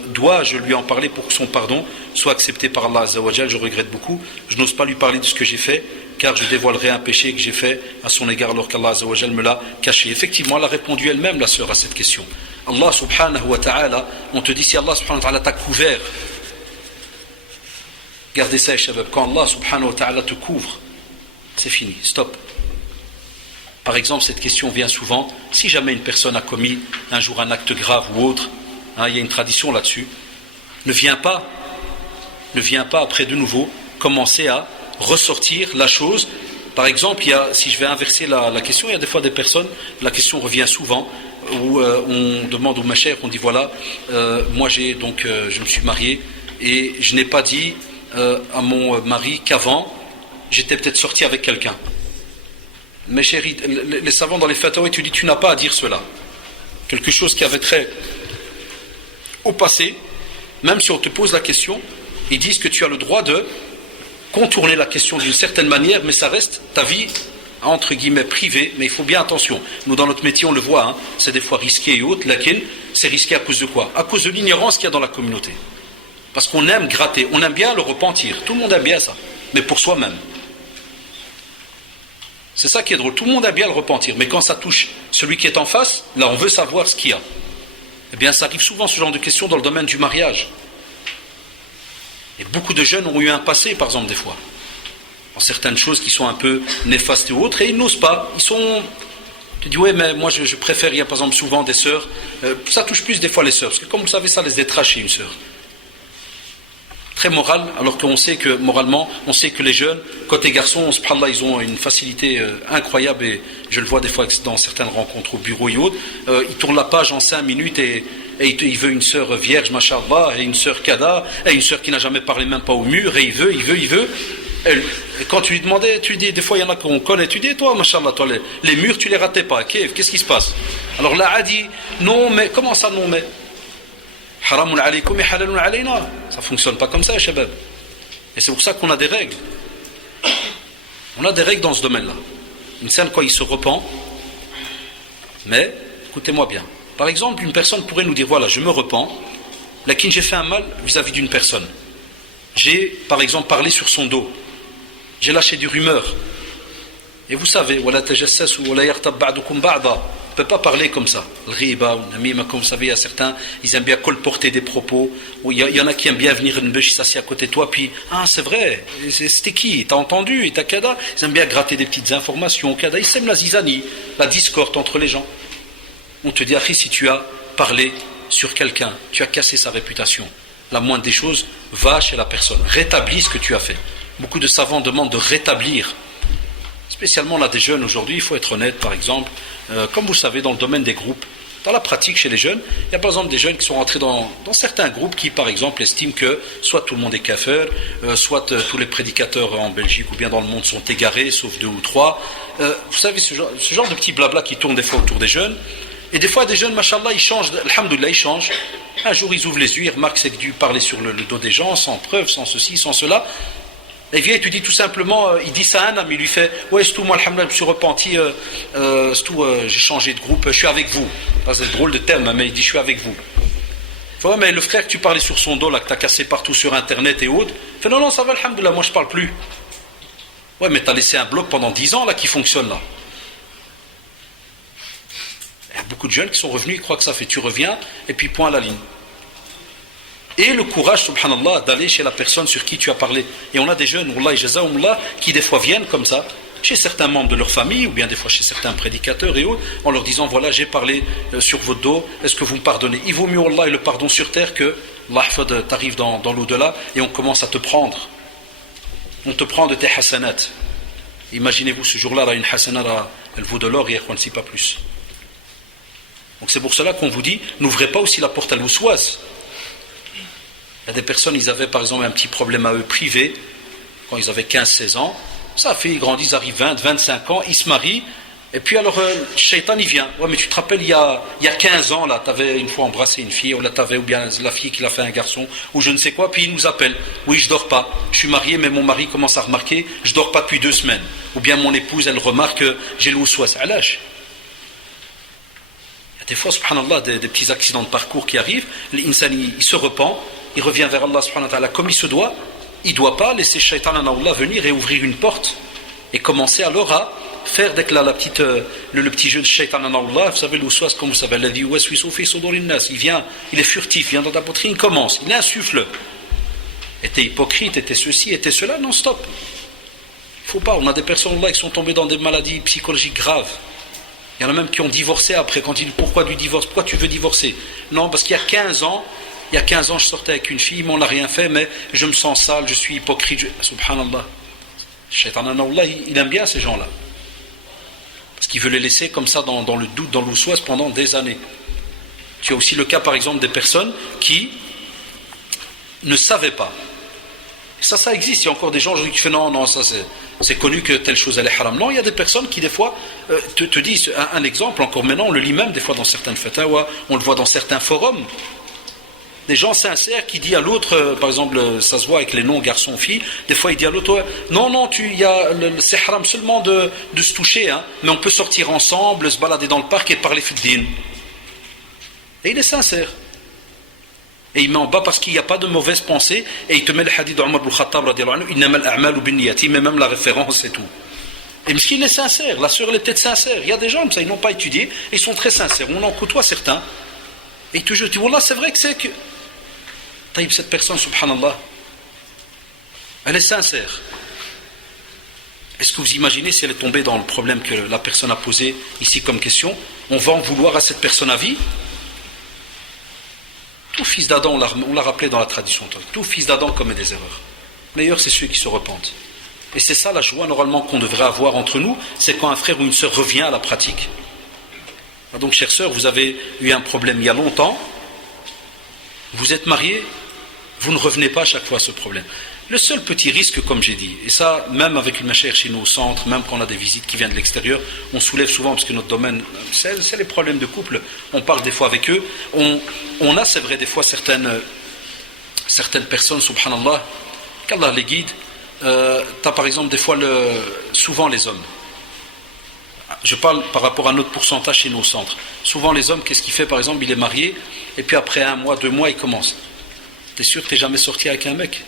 dois-je lui en parler pour que son pardon soit accepté par Allah Azza wa Jal? Je regrette beaucoup, je n'ose pas lui parler de ce que j'ai fait, car je dévoilerai un péché que j'ai fait à son égard alors qu'Allah Azza wa Jal me l'a caché. Effectivement, elle a répondu elle-même, la sœur, à cette question. Allah subhanahu wa ta'ala, on te dit, si Allah subhanahu wa ta'ala t'a couvert, gardez ça, Shabab, quand Allah subhanahu wa ta'ala te couvre, c'est fini, stop. Par exemple, cette question vient souvent, si jamais une personne a commis un jour un acte grave ou autre, il y a une tradition là-dessus, ne viens pas après de nouveau commencer à ressortir la chose. Par exemple, si je vais inverser la question, il y a des fois des personnes, la question revient souvent, où on demande au mashayikh, on dit voilà, moi je me suis marié et je n'ai pas dit à mon mari qu'avant j'étais peut-être sorti avec quelqu'un. Mais chérie, les savants dans les fatwas, tu dis tu n'as pas à dire cela. Quelque chose qui avait trait au passé, même si on te pose la question, ils disent que tu as le droit de contourner la question d'une certaine manière, mais ça reste ta vie entre guillemets privée. Mais il faut bien attention. Nous dans notre métier on le voit, c'est des fois risqué et autres. Lakin, c'est risqué à cause de quoi? À cause de l'ignorance qu'il y a dans la communauté. Parce qu'on aime gratter, on aime bien le repentir. Tout le monde aime bien ça, mais pour soi-même. C'est ça qui est drôle. Tout le monde aime bien le repentir, mais quand ça touche celui qui est en face, là on veut savoir ce qu'il y a. Eh bien ça arrive souvent ce genre de questions dans le domaine du mariage. Et beaucoup de jeunes ont eu un passé, par exemple, des fois, en certaines choses qui sont un peu néfastes ou autres, et ils n'osent pas. Tu dis, ouais, mais moi je préfère, il y a par exemple souvent des sœurs, ça touche plus des fois les sœurs, parce que comme vous savez, ça les détrache chez une sœur. Très moral, alors qu'on sait que, moralement, on sait que les jeunes, côté garçons, subhanallah, ils ont une facilité incroyable, et je le vois des fois dans certaines rencontres au bureau et autres, ils tournent la page en 5 minutes et il veut une sœur vierge, mashallah, et une sœur kada, et une sœur qui n'a jamais parlé même pas au mur, et il veut. Et quand tu lui demandais, tu dis, des fois il y en a qu'on connaît, tu dis, toi, mashallah, toi, les murs, tu les ratais pas, qu'est-ce qui se passe? Alors là, a dit, non, mais, comment ça, non, mais? Haramun alaykum et halalun alayna. Ça ne fonctionne pas comme ça, Shabab. Et c'est pour ça qu'on a des règles. On a des règles dans ce domaine-là. Une scène, quand il se repent, mais, écoutez-moi bien. Par exemple, une personne pourrait nous dire, voilà, je me repens, lakin j'ai fait un mal vis-à-vis d'une personne. J'ai, par exemple, parlé sur son dos. J'ai lâché des rumeurs. Et vous savez, wala tajassasu wala yartab ba'dukum ba'da. On ne peut pas parler comme ça. Le riba, comme vous savez, il y a certains, ils aiment bien colporter des propos. Il y en a qui aiment bien venir une bêche s'asseoir à côté de toi, puis, c'est vrai, c'était qui? T'as entendu? Et t'as kada? Ils aiment bien gratter des petites informations. Kada, ils aiment la zizanie, la discorde entre les gens. On te dit, Akhi, si tu as parlé sur quelqu'un, tu as cassé sa réputation. La moindre des choses, va chez la personne, rétablis ce que tu as fait. Beaucoup de savants demandent de rétablir. Spécialement là des jeunes aujourd'hui, il faut être honnête, par exemple, comme vous savez, dans le domaine des groupes, dans la pratique chez les jeunes, il y a par exemple des jeunes qui sont rentrés dans certains groupes qui, par exemple, estiment que soit tout le monde est kafir, soit tous les prédicateurs en Belgique ou bien dans le monde sont égarés, sauf 2 ou 3. Vous savez, ce genre de petit blabla qui tourne des fois autour des jeunes, Et des fois, des jeunes, machallah, ils changent, alhamdoulilah, ils changent. Un jour, ils ouvrent les yeux, ils remarquent c'est que dû parler sur le dos des gens, sans preuve, sans ceci, sans cela. Et vient, il te dit tout simplement, il dit ça à un ami, il lui fait, ouais, c'est tout, moi, alhamdoulilah, je me suis repenti, c'est tout, j'ai changé de groupe, je suis avec vous. C'est drôle de terme, mais il dit, je suis avec vous. Il fait, ouais, mais le frère que tu parlais sur son dos, là, que tu as cassé partout sur Internet et autres, il fait, non, non, ça va, alhamdoulilah, moi, je parle plus. Ouais, mais tu as laissé un blog pendant 10 ans, là, qui fonctionne, là. Il y a beaucoup de jeunes qui sont revenus, ils croient que ça fait, tu reviens, et puis point à la ligne. Et le courage, subhanallah, d'aller chez la personne sur qui tu as parlé. Et on a des jeunes, wallahi jazaoumullah, qui des fois viennent comme ça, chez certains membres de leur famille, ou bien des fois chez certains prédicateurs et autres, en leur disant, voilà, j'ai parlé sur votre dos, est-ce que vous me pardonnez? Il vaut mieux, Allah, et le pardon sur terre que, Allah, t'arrive dans l'au-delà, et on commence à te prendre. On te prend de tes hasanat. Imaginez-vous, ce jour-là, là, une hasanat, elle vaut de l'or, et elle ne sait pas plus. Donc c'est pour cela qu'on vous dit, n'ouvrez pas aussi la porte à l'ousouaz. Il y a des personnes, ils avaient par exemple un petit problème à eux privé, quand ils avaient 15-16 ans, ça fait, ils grandissent, ils arrivent 20-25 ans, ils se marient, et puis alors, le shaitan, il vient. Ouais, mais tu te rappelles, il y a 15 ans, là, tu avais une fois embrassé une fille, ou là, ou bien la fille qui l'a fait un garçon, ou je ne sais quoi, puis il nous appelle. Oui, je dors pas. Je suis marié, mais mon mari commence à remarquer, je dors pas depuis 2 semaines. Ou bien mon épouse, elle remarque, j'ai le ousouas. À l'âge. Il y a des fois, subhanallah, des petits accidents de parcours qui arrivent, l'insan, il se repent, il revient vers Allah subhanahu wa ta'ala comme il se doit, il ne doit pas laisser Shaitan Allah venir et ouvrir une porte et commencer alors à faire dès que là, le petit jeu de Shaitan Allah, vous savez l'ousouas, comme vous savez, il vient, il est furtif, il vient dans ta poitrine, il commence, il insuffle. Était hypocrite, était ceci, était cela, non stop. Il ne faut pas, on a des personnes là qui sont tombées dans des maladies psychologiques graves. Il y en a même qui ont divorcé après, quand ils disent pourquoi du divorce, pourquoi tu veux divorcer? Non, parce qu'il y a 15 ans, je sortais avec une fille, mais on n'a rien fait, mais je me sens sale, je suis hypocrite. Subhanallah. Shaitan Allah, il aime bien ces gens-là. Parce qu'il veut les laisser comme ça dans le doute, dans l'ousouas pendant des années. Tu as aussi le cas, par exemple, des personnes qui ne savaient pas. Et ça existe. Il y a encore des gens aujourd'hui qui font non, ça c'est connu que telle chose elle est haram. Non, il y a des personnes qui des fois te disent un exemple, encore maintenant, on le lit même des fois dans certaines fatawa, on le voit dans certains forums. Des gens sincères qui disent à l'autre, par exemple, ça se voit avec les noms garçons-filles, des fois il dit à l'autre, non, c'est haram seulement de se toucher, hein, mais on peut sortir ensemble, se balader dans le parc et parler fiddin. Et il est sincère. Et il met en bas parce qu'il n'y a pas de mauvaise pensée, et il te met le hadith d'Omar ibn Khattab, il met même la référence et tout. Et parce qu'il est sincère, la sœur elle est peut-être sincère. Il y a des gens comme ça, ils n'ont pas étudié, et ils sont très sincères. On en côtoie certains, et ils te disent, voilà, c'est vrai que c'est que. Cette personne, subhanallah, elle est sincère. Est-ce que vous imaginez si elle est tombée dans le problème que la personne a posé ici comme question? On va en vouloir à cette personne à vie? Tout fils d'Adam, on l'a rappelé dans la tradition, tout fils d'Adam commet des erreurs. Meilleur, c'est ceux qui se repentent. Et c'est ça la joie normalement qu'on devrait avoir entre nous, c'est quand un frère ou une sœur revient à la pratique. Donc, chère sœur, vous avez eu un problème il y a longtemps, vous êtes mariés, vous ne revenez pas à chaque fois à ce problème. Le seul petit risque, comme j'ai dit, et ça, même avec une machère chez nous au centre, même quand on a des visites qui viennent de l'extérieur, on soulève souvent, parce que notre domaine, c'est les problèmes de couple, on parle des fois avec eux, on a, c'est vrai, des fois certaines personnes, subhanallah, qu'Allah les guide, tu as par exemple des fois, souvent les hommes, je parle par rapport à notre pourcentage chez nos centres, souvent les hommes, qu'est-ce qu'il fait par exemple, il est marié, et puis après 1 mois, 2 mois, il commence. T'es sûr que t'es jamais sorti avec un mec?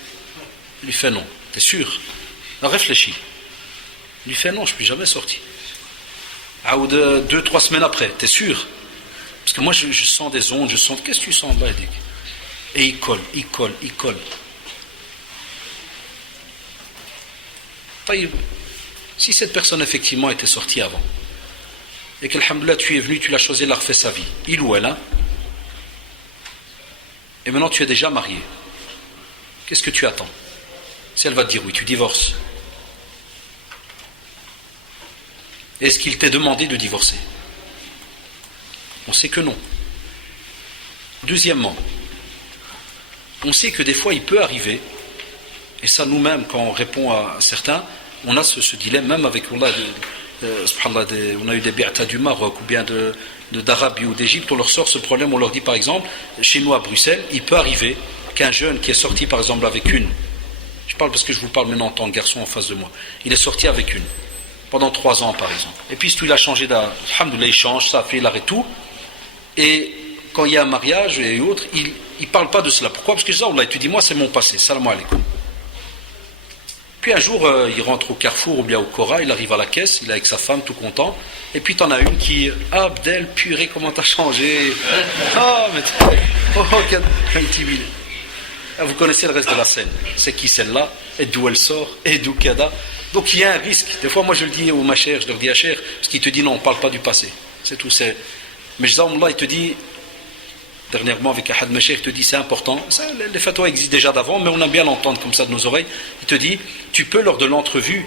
Il lui fait non. T'es sûr? Alors réfléchis. Il lui fait non, je ne suis jamais sorti. Ou 2-3 semaines après, t'es sûr? Parce que moi je sens des ondes, je sens. Qu'est-ce que tu sens là? Et il colle. Si cette personne effectivement était sortie avant, et qu'alhamdoulilah tu es venu, tu l'as choisi, elle a refait sa vie, il ou elle, hein? Et maintenant tu es déjà marié. Qu'est-ce que tu attends? Si elle va te dire oui, tu divorces. Est-ce qu'il t'est demandé de divorcer? On sait que non. Deuxièmement, on sait que des fois il peut arriver, et ça nous-mêmes quand on répond à certains, on a ce dilemme même avec Allah. subhanallah, on a eu des bi'ata du Maroc ou bien d'Arabie ou d'Égypte, on leur sort ce problème, on leur dit par exemple, chez nous à Bruxelles, il peut arriver qu'un jeune qui est sorti par exemple avec une, je parle parce que je vous parle maintenant en tant que garçon en face de moi, il est sorti avec une, pendant 3 ans par exemple, et puis il a changé alhamdoulilah, il change, ça fait l'arrêt tout, et quand il y a un mariage et autres, il ne parle pas de cela. Pourquoi? Parce que Allah, tu dis moi c'est mon passé, salam alaikum. Puis un jour, il rentre au Carrefour ou bien au Cora, il arrive à la caisse, il est avec sa femme tout content, et puis t'en as une qui, Abdel, purée, comment t'as changé? Vous connaissez le reste de la scène. C'est qui celle-là? Et d'où elle sort? Et d'où Kada? Donc il y a un risque. Des fois, moi je le dis au Macher, je leur dis à Cher, parce qu'il te dit non, on ne parle pas du passé. C'est tout. Mais Jazakumullah, il te dit, dernièrement avec Ahad Macher, il te dit c'est important. Ça, les fatwas existent déjà d'avant, mais on aime bien l'entendre comme ça de nos oreilles. Il te dit, tu peux lors de l'entrevue,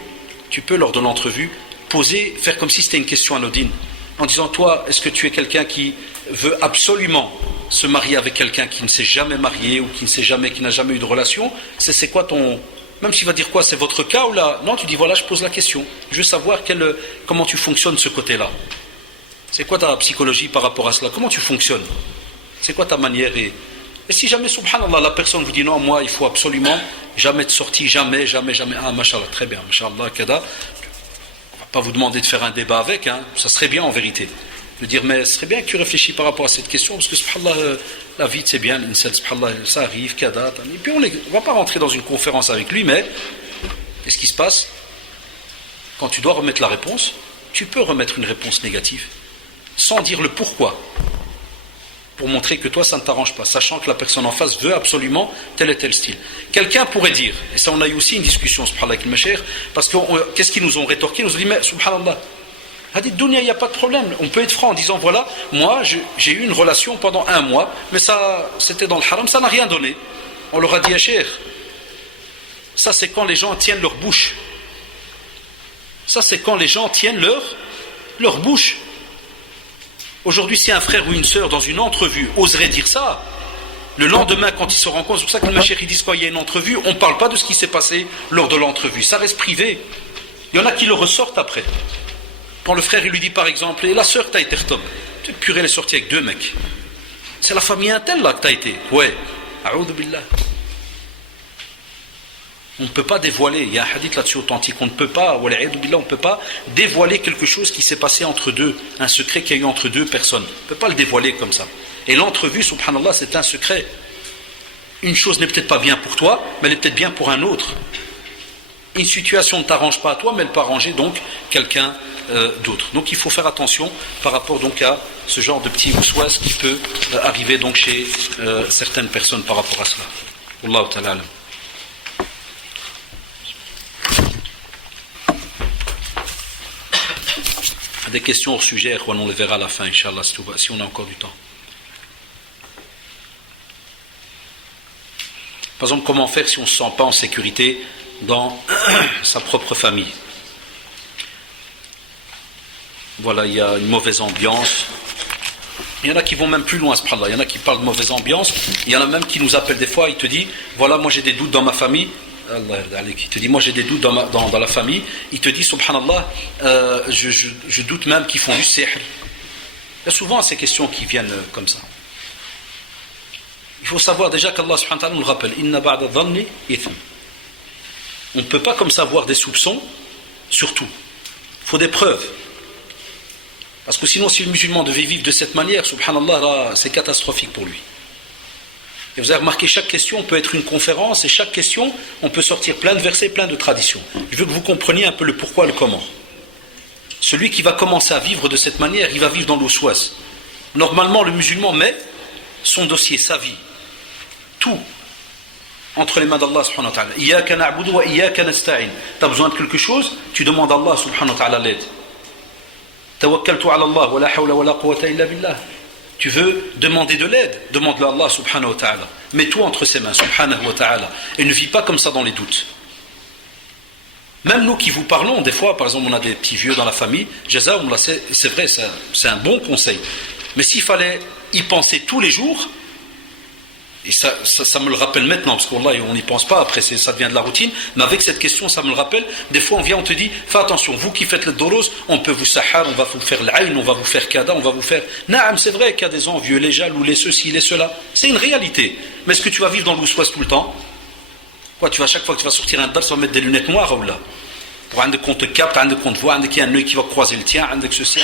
poser, faire comme si c'était une question anodine. En disant, toi, est-ce que tu es quelqu'un qui veut absolument se marier avec quelqu'un qui ne s'est jamais marié ou qui n'a jamais eu de relation? C'est quoi ton... Même s'il va dire quoi, c'est votre cas ou là? Non, tu dis voilà, je pose la question. Je veux savoir comment tu fonctionnes de ce côté-là. C'est quoi ta psychologie par rapport à cela? Comment tu fonctionnes? C'est quoi ta manière? Et si jamais, subhanallah, la personne vous dit non, moi, il faut absolument jamais de sortie, jamais. Ah, mashallah, très bien, mashallah, kada. On va pas vous demander de faire un débat avec, hein. Ça serait bien en vérité. De dire, mais ce serait bien que tu réfléchis par rapport à cette question, parce que subhanallah, la vie, c'est bien, subhanallah, ça arrive, kada. Et puis on ne va pas rentrer dans une conférence avec lui, mais qu'est-ce qui se passe? Quand tu dois remettre la réponse, tu peux remettre une réponse négative, sans dire le pourquoi. Pour montrer que toi ça ne t'arrange pas, sachant que la personne en face veut absolument tel et tel style. Quelqu'un pourrait dire, et ça on a eu aussi une discussion subhanallah avec le Macher, parce que qu'est-ce qu'ils nous ont rétorqué? Ils nous ont dit, mais subhanallah, hadith dunya, il n'y a pas de problème, on peut être franc en disant voilà, moi j'ai eu une relation pendant 1 mois, mais ça c'était dans le haram, ça n'a rien donné. On leur a dit, Cher, ça c'est quand les gens tiennent leur bouche. Ça c'est quand les gens tiennent leur bouche. Aujourd'hui, si un frère ou une sœur dans une entrevue oserait dire ça, le lendemain quand ils se rencontrent, c'est pour ça que le Macher il dit quand il y a une entrevue, on ne parle pas de ce qui s'est passé lors de l'entrevue, ça reste privé. Il y en a qui le ressortent après. Quand le frère il lui dit par exemple, et la sœur t'as été retob, tu purée elle est sortie avec 2 mecs. C'est la famille Intel là que t'as été. Ouais. A'oudhu billah. On ne peut pas dévoiler, il y a un hadith là-dessus authentique, on ne peut pas dévoiler quelque chose qui s'est passé entre deux, un secret qu'il y a eu entre 2 personnes. On ne peut pas le dévoiler comme ça. Et l'entrevue, subhanallah, c'est un secret. Une chose n'est peut-être pas bien pour toi, mais elle est peut-être bien pour un autre. Une situation ne t'arrange pas à toi, mais elle peut arranger donc quelqu'un d'autre. Donc il faut faire attention par rapport donc à ce genre de petit waswas qui peut arriver donc chez certaines personnes par rapport à cela. Wallahu ta'ala alam. Des questions hors sujet, on les verra à la fin, Inch'Allah, si on a encore du temps. Par exemple, comment faire si on ne se sent pas en sécurité dans sa propre famille? Voilà, il y a une mauvaise ambiance. Il y en a qui vont même plus loin, subhanallah. Il y en a qui parlent de mauvaise ambiance. Il y en a même qui nous appellent des fois, il te dit, voilà, moi j'ai des doutes dans ma famille. Il te dit, moi j'ai des doutes dans la famille. Il te dit, subhanallah, je doute même qu'ils font du sihr. Il y a souvent ces questions qui viennent comme ça. Il faut savoir déjà qu'Allah subhanahu wa ta'ala nous le rappelle, inna ba'da dhanni ithm. On ne peut pas comme ça avoir des soupçons sur tout. Il faut des preuves. Parce que sinon, si le musulman devait vivre de cette manière, subhanallah, là, c'est catastrophique pour lui. Et vous avez remarqué, chaque question peut être une conférence, et chaque question, on peut sortir plein de versets, plein de traditions. Je veux que vous compreniez un peu le pourquoi et le comment. Celui qui va commencer à vivre de cette manière, il va vivre dans l'osouas. Normalement, le musulman met son dossier, sa vie, tout, entre les mains d'Allah subhanahu wa ta'ala. Iyaka na'budu wa iyaka nasta'in. Tu as besoin de quelque chose, tu demandes à Allah subhanahu wa ta'ala l'aide. Tawakkaltu ala Allah wa la hawla wa la quwwata illa billah. Tu veux demander de l'aide, demande-le à Allah subhanahu wa ta'ala. Mets tout entre ses mains, subhanahu wa ta'ala. Et ne vis pas comme ça dans les doutes. Même nous qui vous parlons, des fois, par exemple, on a des petits vieux dans la famille, jazaoumullah, c'est vrai, c'est un bon conseil. Mais s'il fallait y penser tous les jours, Et ça me le rappelle maintenant, parce qu'on n'y pense pas, après ça devient de la routine, mais avec cette question, ça me le rappelle. Des fois, on vient, on te dit, fais attention, vous qui faites le doros, on peut vous sahar, on va vous faire l'aïn, on va vous faire kada, on va vous faire... Naam, c'est vrai qu'il y a des envieux, les jaloux, les ceci, les cela. C'est une réalité. Mais est-ce que tu vas vivre dans l'ousouas tout le temps? Quoi, chaque fois que tu vas sortir un dal, tu vas mettre des lunettes noires ou là? Pour un de qu'on te capte, un de qu'on te voit, un de qu'il y a un œil qui va croiser le tien, un de ceci.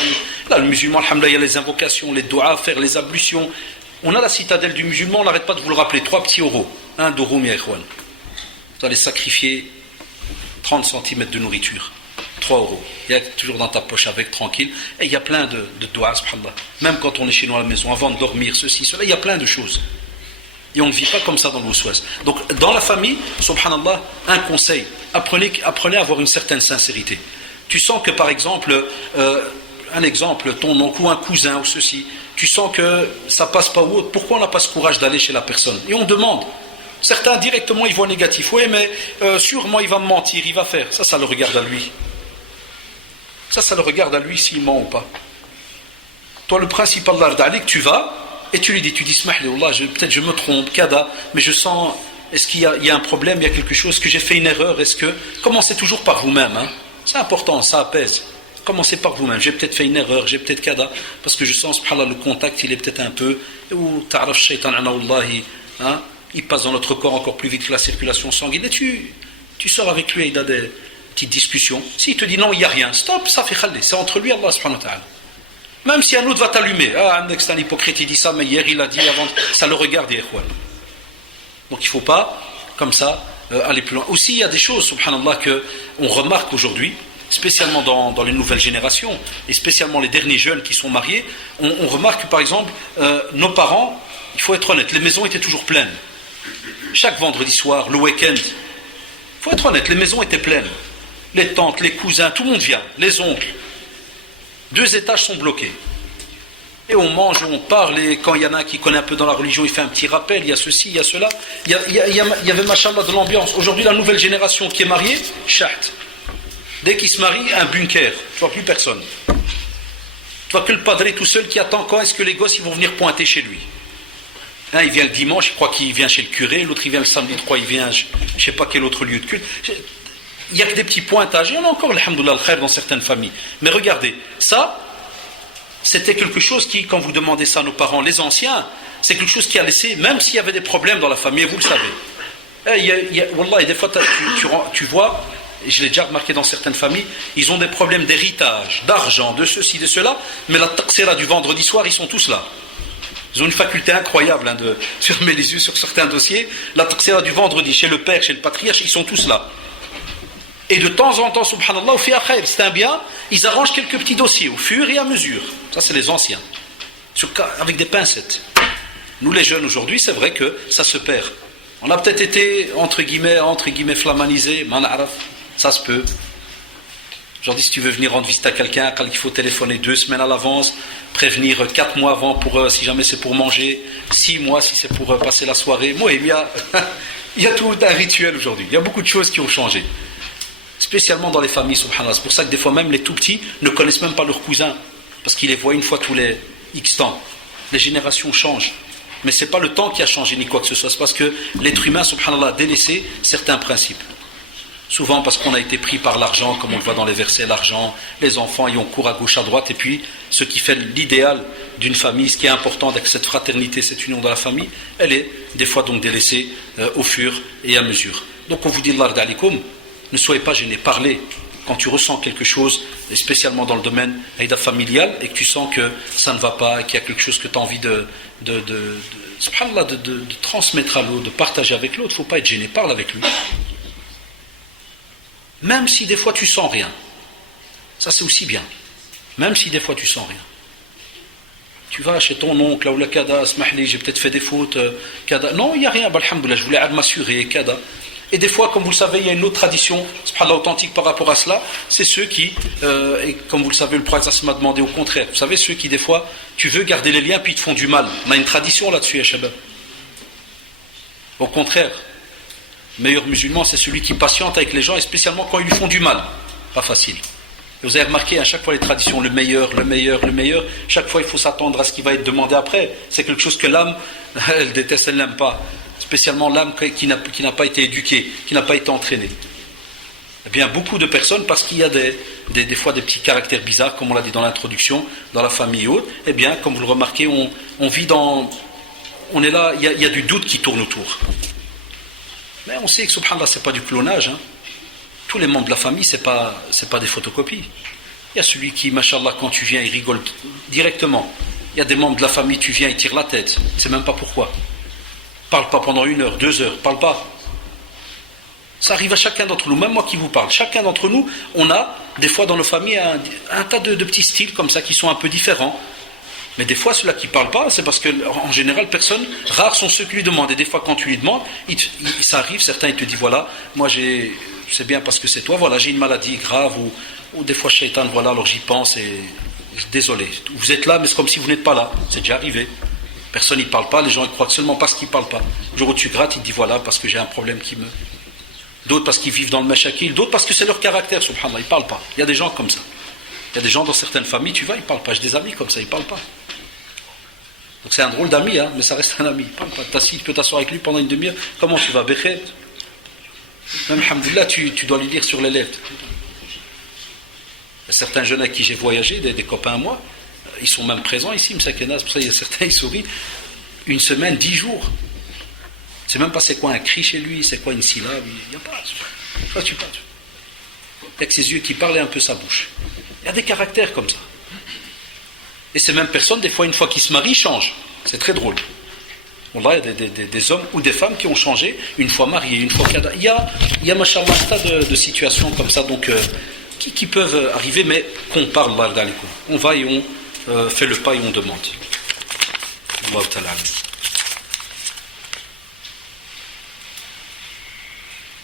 Là, le musulman, alhamdoulilah, il y a les invocations, les doigts à faire, les ablutions. On a la citadelle du musulman, on n'arrête pas de vous le rappeler. 3 petits euros. 1 d'euros, mi ikhwan. Vous allez sacrifier 30 cm de nourriture. 3 euros. Il y a toujours dans ta poche avec, tranquille. Et il y a plein de doigts, subhanallah. Même quand on est chez nous à la maison, avant de dormir, ceci, cela, il y a plein de choses. Et on ne vit pas comme ça dans l'ousouas. Donc, dans la famille, subhanallah, un conseil. Apprenez à avoir une certaine sincérité. Tu sens que, par exemple, un exemple, ton oncle ou un cousin ou ceci, tu sens que ça passe pas ou autre, pourquoi on n'a pas ce courage d'aller chez la personne? Et on demande. Certains directement ils voient négatif. Oui, mais sûrement il va me mentir, il va faire. Ça le regarde à lui. Ça le regarde à lui s'il ment ou pas. Toi, le principal d'Alik, tu vas et tu lui dis, Smahli, peut-être je me trompe, kada, mais je sens, est-ce qu'il y a un problème, il y a quelque chose, est-ce que j'ai fait une erreur, est-ce que... Commencez toujours par vous-même, hein. C'est important, ça apaise. Commencez par vous-même. J'ai peut-être fait une erreur, j'ai peut-être kada, parce que je sens, subhanallah, le contact, il est peut-être un peu, ou ta'araf shaitan anaoullahi, hein, il passe dans notre corps encore plus vite que la circulation sanguine, et tu sors avec lui, il a des petites discussions. S'il te dit non, il n'y a rien, stop, ça fait khalé, c'est entre lui et Allah subhanahu wa ta'ala. Même si un autre va t'allumer, c'est un hypocrite, il dit ça, mais hier il a dit avant, ça le regarde, ikhwan. Donc il ne faut pas, comme ça, aller plus loin. Aussi, il y a des choses, subhanallah, qu'on remarque aujourd'hui, spécialement dans les nouvelles générations, et spécialement les derniers jeunes qui sont mariés, on remarque que, par exemple, nos parents, il faut être honnête, les maisons étaient toujours pleines. Chaque vendredi soir, le week-end, il faut être honnête, les maisons étaient pleines. Les tantes, les cousins, tout le monde vient, les oncles. 2 étages sont bloqués. Et on mange, on parle, et quand il y en a qui connaît un peu dans la religion, il fait un petit rappel, il y a ceci, il y a cela. Il y avait, machallah, de l'ambiance. Aujourd'hui, la nouvelle génération qui est mariée, chat. Dès qu'il se marie, un bunker. Tu vois plus personne. Tu vois que le padré tout seul qui attend quand est-ce que les gosses ils vont venir pointer chez lui. Un, il vient le dimanche, il croit qu'il vient chez le curé. L'autre, il vient le samedi, il croit qu'il vient je ne sais pas quel autre lieu de culte. Il n'y a que des petits pointages. Il y en a encore, alhamdoulilah, le khair dans certaines familles. Mais regardez, ça, c'était quelque chose qui, quand vous demandez ça à nos parents, les anciens, c'est quelque chose qui a laissé, même s'il y avait des problèmes dans la famille, vous le savez. Wallah, et des fois, tu vois, et je l'ai déjà remarqué dans certaines familles, ils ont des problèmes d'héritage, d'argent, de ceci, de cela, mais la taqsira du vendredi soir, ils sont tous là. Ils ont une faculté incroyable de fermer les yeux sur certains dossiers. La taqsira du vendredi, chez le père, chez le patriarche, ils sont tous là. Et de temps en temps, subhanallah, au fi'a khair, c'est un bien, ils arrangent quelques petits dossiers, au fur et à mesure. Ça, c'est les anciens. Avec des pincettes. Nous, les jeunes, aujourd'hui, c'est vrai que ça se perd. On a peut-être été, entre guillemets, flamanisés, man'araf, ça se peut. Aujourd'hui, si tu veux venir rendre visite à quelqu'un, il faut téléphoner 2 semaines à l'avance, prévenir 4 mois avant, pour, si jamais c'est pour manger, 6 mois si c'est pour passer la soirée. Moi, il y a tout un rituel aujourd'hui. Il y a beaucoup de choses qui ont changé. Spécialement dans les familles, subhanallah. C'est pour ça que des fois même les tout petits ne connaissent même pas leurs cousins, parce qu'ils les voient une fois tous les X temps. Les générations changent. Mais ce n'est pas le temps qui a changé ni quoi que ce soit, c'est parce que l'être humain, subhanallah, a délaissé certains principes. Souvent parce qu'on a été pris par l'argent, comme on le voit dans les versets, l'argent, les enfants, ils ont cours à gauche, à droite, et puis ce qui fait l'idéal d'une famille, ce qui est important avec cette fraternité, cette union dans la famille, elle est des fois donc délaissée au fur et à mesure. Donc on vous dit, Allah d'alikum, ne soyez pas gênés, parlez quand tu ressens quelque chose, et spécialement dans le domaine familial, et que tu sens que ça ne va pas, qu'il y a quelque chose que tu as envie de transmettre à l'autre, de partager avec l'autre. Il ne faut pas être gêné, parle avec lui. Même si des fois tu sens rien. Ça c'est aussi bien. Même si des fois tu sens rien. Tu vas chez ton oncle, ou le kada, smahli, j'ai peut-être fait des fautes, kada. Non, il n'y a rien, alhamdoulilah, je voulais m'assurer, kada. Et des fois, comme vous le savez, il y a une autre tradition, subhanallah, authentique par rapport à cela, c'est ceux qui, et comme vous le savez, le prophète m'a demandé au contraire, vous savez, ceux qui des fois, tu veux garder les liens puis ils te font du mal. On a une tradition là-dessus, ya shabab. Au contraire, le meilleur musulman, c'est celui qui patiente avec les gens, et spécialement quand ils lui font du mal. Pas facile. Et vous avez remarqué à chaque fois les traditions, le meilleur, chaque fois il faut s'attendre à ce qui va être demandé après. C'est quelque chose que l'âme, elle déteste, elle n'aime pas. Spécialement l'âme qui n'a pas été éduquée, qui n'a pas été entraînée. Eh bien, beaucoup de personnes, parce qu'il y a des fois des petits caractères bizarres, comme on l'a dit dans l'introduction, dans la famille et autres, eh bien, comme vous le remarquez, on vit dans... On est là, il y a du doute qui tourne autour. Mais on sait que, subhanallah, ce n'est pas du clonage. Hein. Tous les membres de la famille, ce n'est pas des photocopies. Il y a celui qui, machallah, quand tu viens, il rigole directement. Il y a des membres de la famille, tu viens, il tire la tête. Tu ne sais même pas pourquoi. Parle pas pendant 1 heure, 2 heures, parle pas. Ça arrive à chacun d'entre nous, même moi qui vous parle. Chacun d'entre nous, on a des fois dans nos familles un tas de petits styles comme ça qui sont un peu différents. Mais des fois, ceux-là qui ne parlent pas, c'est parce qu'en général, rares sont ceux qui lui demandent. Et des fois, quand tu lui demandes, ça arrive, certains, ils te disent, voilà, moi c'est bien parce que c'est toi, voilà, j'ai une maladie grave, ou des fois, shaitan, voilà, alors j'y pense et désolé. Vous êtes là, mais c'est comme si vous n'êtes pas là. C'est déjà arrivé. Personne n'y parle pas, les gens ils croient seulement parce qu'ils ne parlent pas. Le jour où tu grattes, ils te disent, voilà, parce que j'ai un problème qui me... D'autres parce qu'ils vivent dans le mashakil, d'autres parce que c'est leur caractère, subhanallah, ils ne parlent pas. Il y a des gens comme ça. Il y a des gens dans certaines familles, tu vas, ils ne parlent pas. J'ai des amis comme ça, ils ne parlent pas. Donc c'est un drôle d'ami, hein, mais ça reste un ami. Il parle pas. Tu peux t'asseoir avec lui pendant une demi-heure. Comment tu vas, Bekhet? Même, alhamdoulilah, tu dois lui dire sur les lèvres. Il y a certains jeunes à qui j'ai voyagé, des copains à moi, ils sont même présents ici, Msakenas, pour ça il y a certains, ils sourient. 1 semaine, 10 jours. Je ne sais même pas c'est quoi un cri chez lui, c'est quoi une syllabe, il n'y a pas. Toi, tu parles. Il n'y a que ses yeux qui parlent et un peu sa bouche. Il y a des caractères comme ça. Et ces mêmes personnes, des fois, une fois qu'ils se marient, changent. C'est très drôle. Wallah, il y a des hommes ou des femmes qui ont changé une fois mariés, une fois qu'il y a machallah, un tas de situations comme ça, donc, qui peuvent arriver, mais qu'on parle, on va et on fait le pas et on demande. Allah ta'ala.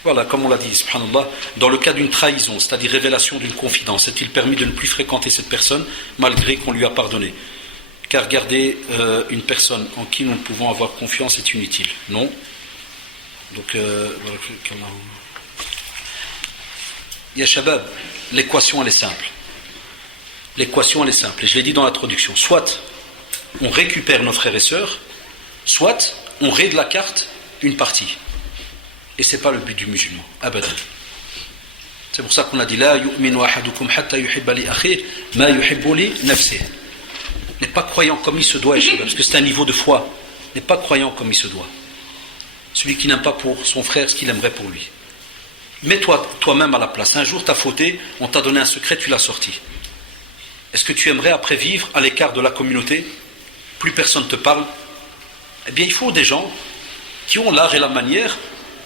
Voilà, comme on l'a dit, subhanallah, dans le cas d'une trahison, c'est-à-dire révélation d'une confidence, est-il permis de ne plus fréquenter cette personne malgré qu'on lui a pardonné? Car garder une personne en qui nous ne pouvons avoir confiance est inutile. Non. Donc, ya shabab, l'équation elle est simple. L'équation elle est simple, et je l'ai dit dans l'introduction. Soit on récupère nos frères et sœurs, soit on raie de la carte une partie. Et ce n'est pas le but du musulman, abadan. C'est pour ça qu'on a dit la yu'minu ahadukum hatta yuhibba li akhihi ma yuhibbu li nafsihi. N'est pas croyant comme il se doit, parce que c'est un niveau de foi. N'est pas croyant comme il se doit. Celui qui n'aime pas pour son frère ce qu'il aimerait pour lui. Mets-toi toi-même à la place. Un jour, tu as fauté, on t'a donné un secret, tu l'as sorti. Est-ce que tu aimerais après vivre à l'écart de la communauté? Plus personne ne te parle? Eh bien, il faut des gens qui ont l'art et la manière,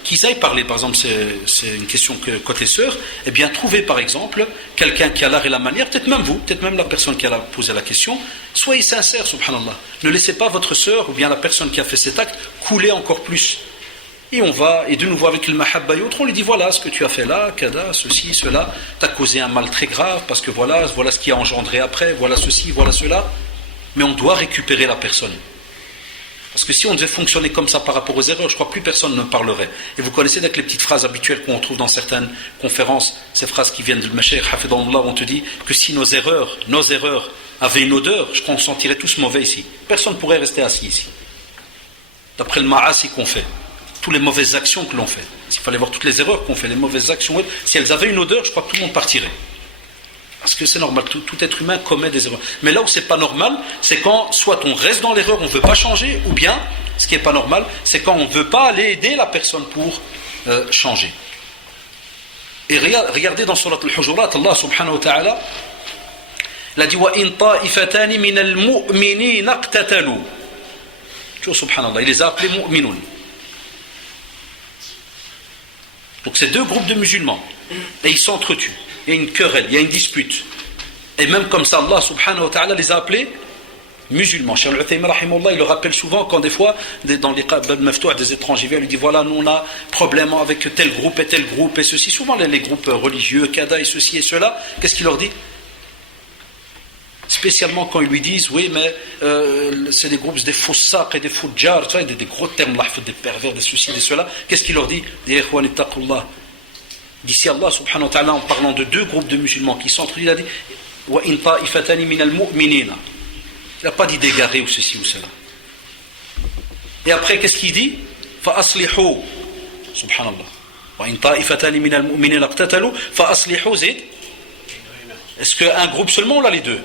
qu'ils aillent parler. Par exemple, c'est une question que côté sœur, eh bien, trouvez par exemple quelqu'un qui a l'art et la manière, peut-être même vous, peut-être même la personne qui a posé la question, soyez sincère, subhanallah. Ne laissez pas votre sœur ou bien la personne qui a fait cet acte couler encore plus. Et on va, et de nouveau avec le mahabba et autres, on lui dit voilà ce que tu as fait là, kada, ceci, cela, t'as causé un mal très grave, parce que voilà ce qui a engendré après, voilà ceci, voilà cela. Mais on doit récupérer la personne. Parce que si on devait fonctionner comme ça par rapport aux erreurs, je crois que plus personne ne parlerait. Et vous connaissez avec les petites phrases habituelles qu'on trouve dans certaines conférences, ces phrases qui viennent de Mashaykh Hafidahullah, où on te dit que si nos erreurs avaient une odeur, je crois qu'on sentirait tous mauvais ici. Personne ne pourrait rester assis ici. D'après le ma'asi qu'on fait, toutes les mauvaises actions que l'on fait, s'il fallait voir toutes les erreurs qu'on fait, les mauvaises actions, si elles avaient une odeur, je crois que tout le monde partirait. Parce que c'est normal, tout être humain commet des erreurs. Mais là où c'est pas normal, c'est quand soit on reste dans l'erreur, on ne veut pas changer, ou bien, ce qui n'est pas normal, c'est quand on ne veut pas aller aider la personne pour changer. Et regardez dans Surat Al-Hujurat, Allah subhanahu wa ta'ala, il a dit wa in ta'ifatani min al-mu'minina iqtatalu. Tu vois, subhanallah, il les a appelés mu'minun. Donc c'est deux groupes de musulmans, et ils s'entretuent. Il y a une querelle, il y a une dispute. Et même comme ça, Allah subhanahu wa ta'ala les a appelés musulmans. Cheikh Al-Uthaymin rahimahullah, il le rappelle souvent quand des fois, dans les cas des étrangers, il lui dit voilà, nous on a problème avec tel groupe et ceci. Souvent les groupes religieux, kada et ceci et cela, qu'est-ce qu'il leur dit? Spécialement quand ils lui disent oui, mais c'est des groupes, des foussaq et des fujjar, des gros termes là, des pervers, des ceci, des cela. Qu'est-ce qu'il leur dit? Ya ikhwan ittaqullah. D'ici Allah subhanahu wa ta'ala, en parlant de deux groupes de musulmans qui s'entre, il a dit wa in ta'ifatani minal mu'minina. Il n'a pas dit d'égarer ou ceci ou cela. Et après, qu'est-ce qu'il dit? Fa aslihu. Subhanallah. Wa in ta'ifatani minal mu'minina iqtatalu fa aslihu zid. Est-ce qu'un groupe seulement ou là les deux?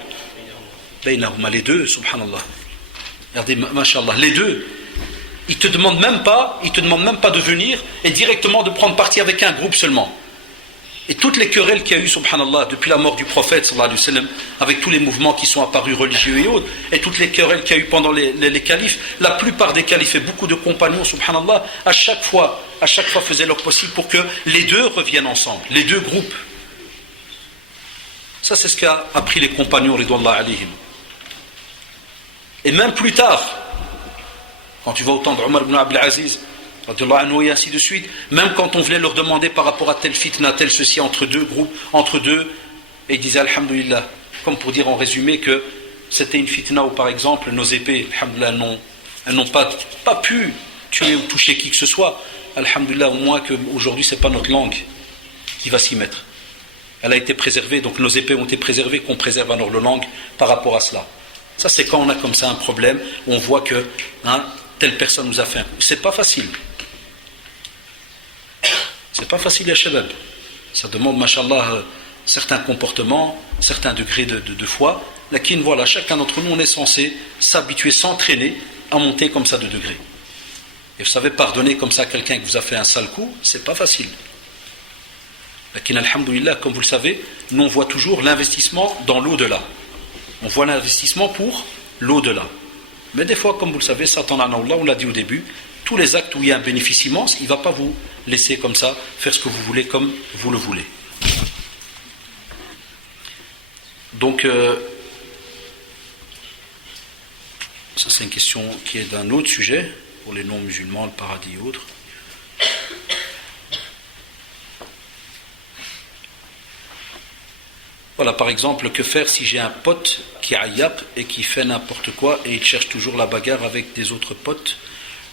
Baynahuma, les deux, subhanallah. Regardez, mashallah, les deux. Il ne te demande même pas de venir et directement de prendre parti avec un groupe seulement. Et toutes les querelles qu'il y a eu, subhanallah, depuis la mort du prophète, sallallahu alayhi wa sallam, avec tous les mouvements qui sont apparus religieux et autres, et toutes les querelles qu'il y a eu pendant les califes, la plupart des califes et beaucoup de compagnons, subhanallah, à chaque fois faisaient leur possible pour que les deux reviennent ensemble, les deux groupes. Ça, c'est ce qu'a appris les compagnons, ridwallah alayhim. Et même plus tard, quand tu vas au temps d'Omar ibn Abdel Aziz, et ainsi de suite, même quand on venait leur demander par rapport à tel fitna, tel ceci, entre deux groupes, entre deux, et ils disaient alhamdulillah, comme pour dire en résumé que c'était une fitna où par exemple nos épées, alhamdulillah, elles n'ont pas pu tuer ou toucher qui que ce soit, alhamdulillah, au moins qu'aujourd'hui c'est pas notre langue qui va s'y mettre. Elle a été préservée, donc nos épées ont été préservées, qu'on préserve alors la langue par rapport à cela. Ça c'est quand on a comme ça un problème, où on voit que telle personne nous a fait un coup. C'est pas facile. C'est pas facile, ya shabab. Ça demande, mashallah, certains comportements, certains degrés de foi. Lakin, voilà, chacun d'entre nous, on est censé s'habituer, s'entraîner à monter comme ça de degrés. Et vous savez, pardonner comme ça à quelqu'un qui vous a fait un sale coup, c'est pas facile. Lakin, alhamdoulilah, comme vous le savez, nous on voit toujours l'investissement dans l'au-delà. On voit l'investissement pour l'au-delà. Mais des fois, comme vous le savez, Satan, on l'a dit au début, tous les actes où il y a un bénéfice immense, il ne va pas vous laisser comme ça faire ce que vous voulez comme vous le voulez. Donc, ça c'est une question qui est d'un autre sujet, pour les non-musulmans, le paradis et autres. Voilà, par exemple, que faire si j'ai un pote qui aïap et qui fait n'importe quoi et il cherche toujours la bagarre avec des autres potes,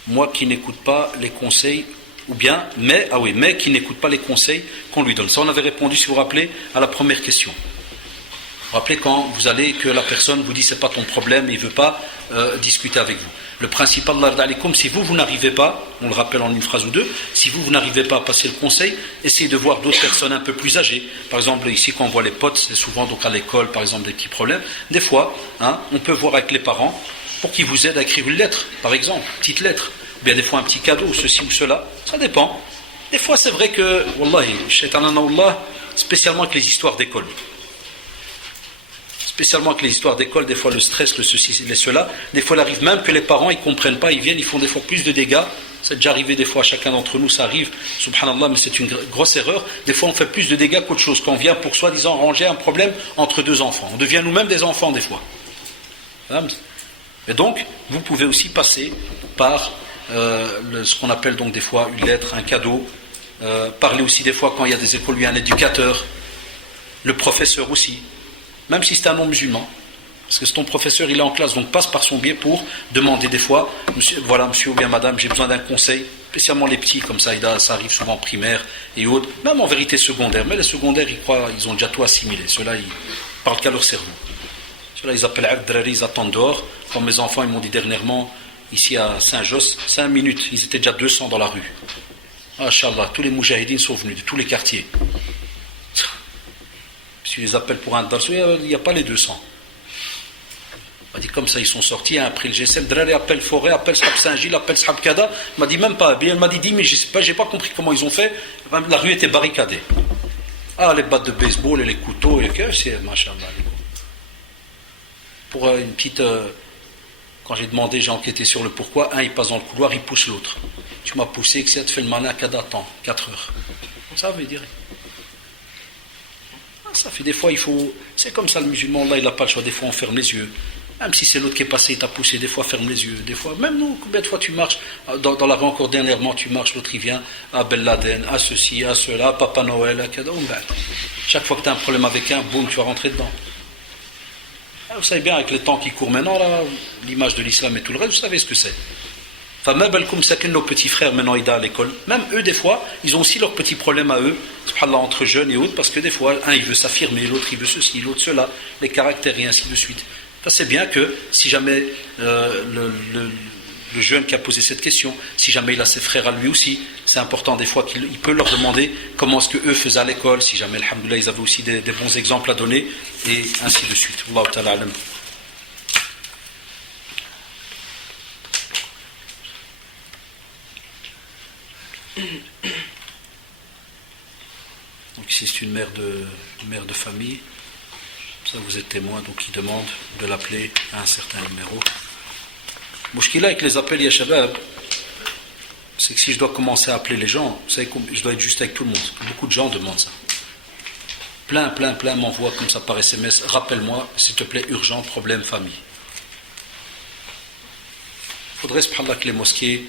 moi qui n'écoute pas les conseils, ou bien, mais qui n'écoute pas les conseils qu'on lui donne. Ça, on avait répondu, si vous vous rappelez, à la première question. Vous vous rappelez quand vous allez, que la personne vous dit c'est pas ton problème et il ne veut pas discuter avec vous. Le principe, Allah alaikum, si vous n'arrivez pas, on le rappelle en une phrase ou deux, si vous n'arrivez pas à passer le conseil, essayez de voir d'autres personnes un peu plus âgées. Par exemple, ici, quand on voit les potes, c'est souvent donc à l'école, par exemple, des petits problèmes. Des fois, on peut voir avec les parents pour qu'ils vous aident à écrire une lettre, par exemple, une petite lettre. Ou bien des fois un petit cadeau, ceci ou cela. Ça dépend. Des fois, c'est vrai que, wallahi, shaitanana, spécialement avec les histoires d'école. Spécialement avec les histoires d'école, des fois le stress, le ceci, le cela. Des fois, il arrive même que les parents, ils ne comprennent pas, ils viennent, ils font des fois plus de dégâts. C'est déjà arrivé des fois à chacun d'entre nous, ça arrive, subhanallah, mais c'est une grosse erreur. Des fois, on fait plus de dégâts qu'autre chose, quand on vient pour soi-disant ranger un problème entre deux enfants. On devient nous-mêmes des enfants, des fois. Et donc, vous pouvez aussi passer par ce qu'on appelle donc des fois une lettre, un cadeau. Parler aussi des fois quand il y a des écoles, lui, un éducateur, le professeur aussi. Même si c'est un non-musulman, parce que c'est ton professeur, il est en classe, donc passe par son biais pour demander des fois, monsieur ou bien madame, j'ai besoin d'un conseil, spécialement les petits, comme ça arrive souvent en primaire et autres, même en vérité secondaire, mais les secondaires, ils ont déjà tout assimilé, ceux-là, ils parlent qu'à leur cerveau. Ceux-là, ils appellent Abdrari, ils attendent dehors, comme mes enfants, ils m'ont dit dernièrement, ici à Saint-Josse, 5 minutes, ils étaient déjà 200 dans la rue. Inch'Allah, tous les moujahidines sont venus de tous les quartiers. Si je les appelle pour un darsu, il n'y a pas les 200. On m'a dit comme ça, ils sont sortis, après le GSM, Drari appelle Forêt, appelle Shab Saint-Gilles, appelle Shab Kada. Il m'a dit même pas, il m'a dit 10 000, j'ai pas compris comment ils ont fait. La rue était barricadée. Les battes de baseball et les couteaux, et c'est machallah. Pour une petite. Quand j'ai demandé, j'ai enquêté sur le pourquoi, il passe dans le couloir, il pousse l'autre. Tu m'as poussé, que ça te fait le malin, Kada, attends, 4 heures. Ça veut dire. Ça fait des fois, c'est comme ça le musulman, là il n'a pas le choix, des fois on ferme les yeux. Même si c'est l'autre qui est passé, il t'a poussé, des fois ferme les yeux, des fois, même nous, combien de fois tu marches, dans la rue encore dernièrement, tu marches, l'autre il vient, à Ben Laden, à ceci, à cela, à Papa Noël, à Kada, chaque fois que tu as un problème avec un, boum, tu vas rentrer dedans. Vous savez bien, avec les temps qui courent maintenant, là, l'image de l'islam et tout le reste, vous savez ce que c'est. Enfin, même comme ça que nos petits frères maintenant ils sont à l'école, même eux des fois, ils ont aussi leurs petits problèmes à eux, subhanallah, entre jeunes et autres, parce que des fois, un il veut s'affirmer, l'autre il veut ceci, l'autre cela, les caractères et ainsi de suite. Ça c'est bien que si jamais le jeune qui a posé cette question, si jamais il a ses frères à lui aussi, c'est important des fois qu'il peut leur demander comment est-ce qu'eux faisaient à l'école, si jamais, alhamdoulilah, ils avaient aussi des bons exemples à donner, et ainsi de suite. Wallahu ta'ala alam. Donc ici c'est une mère de famille, ça vous êtes témoin, donc il demande de l'appeler à un certain numéro. Mouchkila avec les appels ya shabab, c'est que si je dois commencer à appeler les gens, vous savez, je dois être juste avec tout le monde. Beaucoup de gens demandent ça. Plein m'envoient comme ça par SMS, rappelle-moi, s'il te plaît, urgent, problème, famille. Il faudrait subhanallah que les mosquées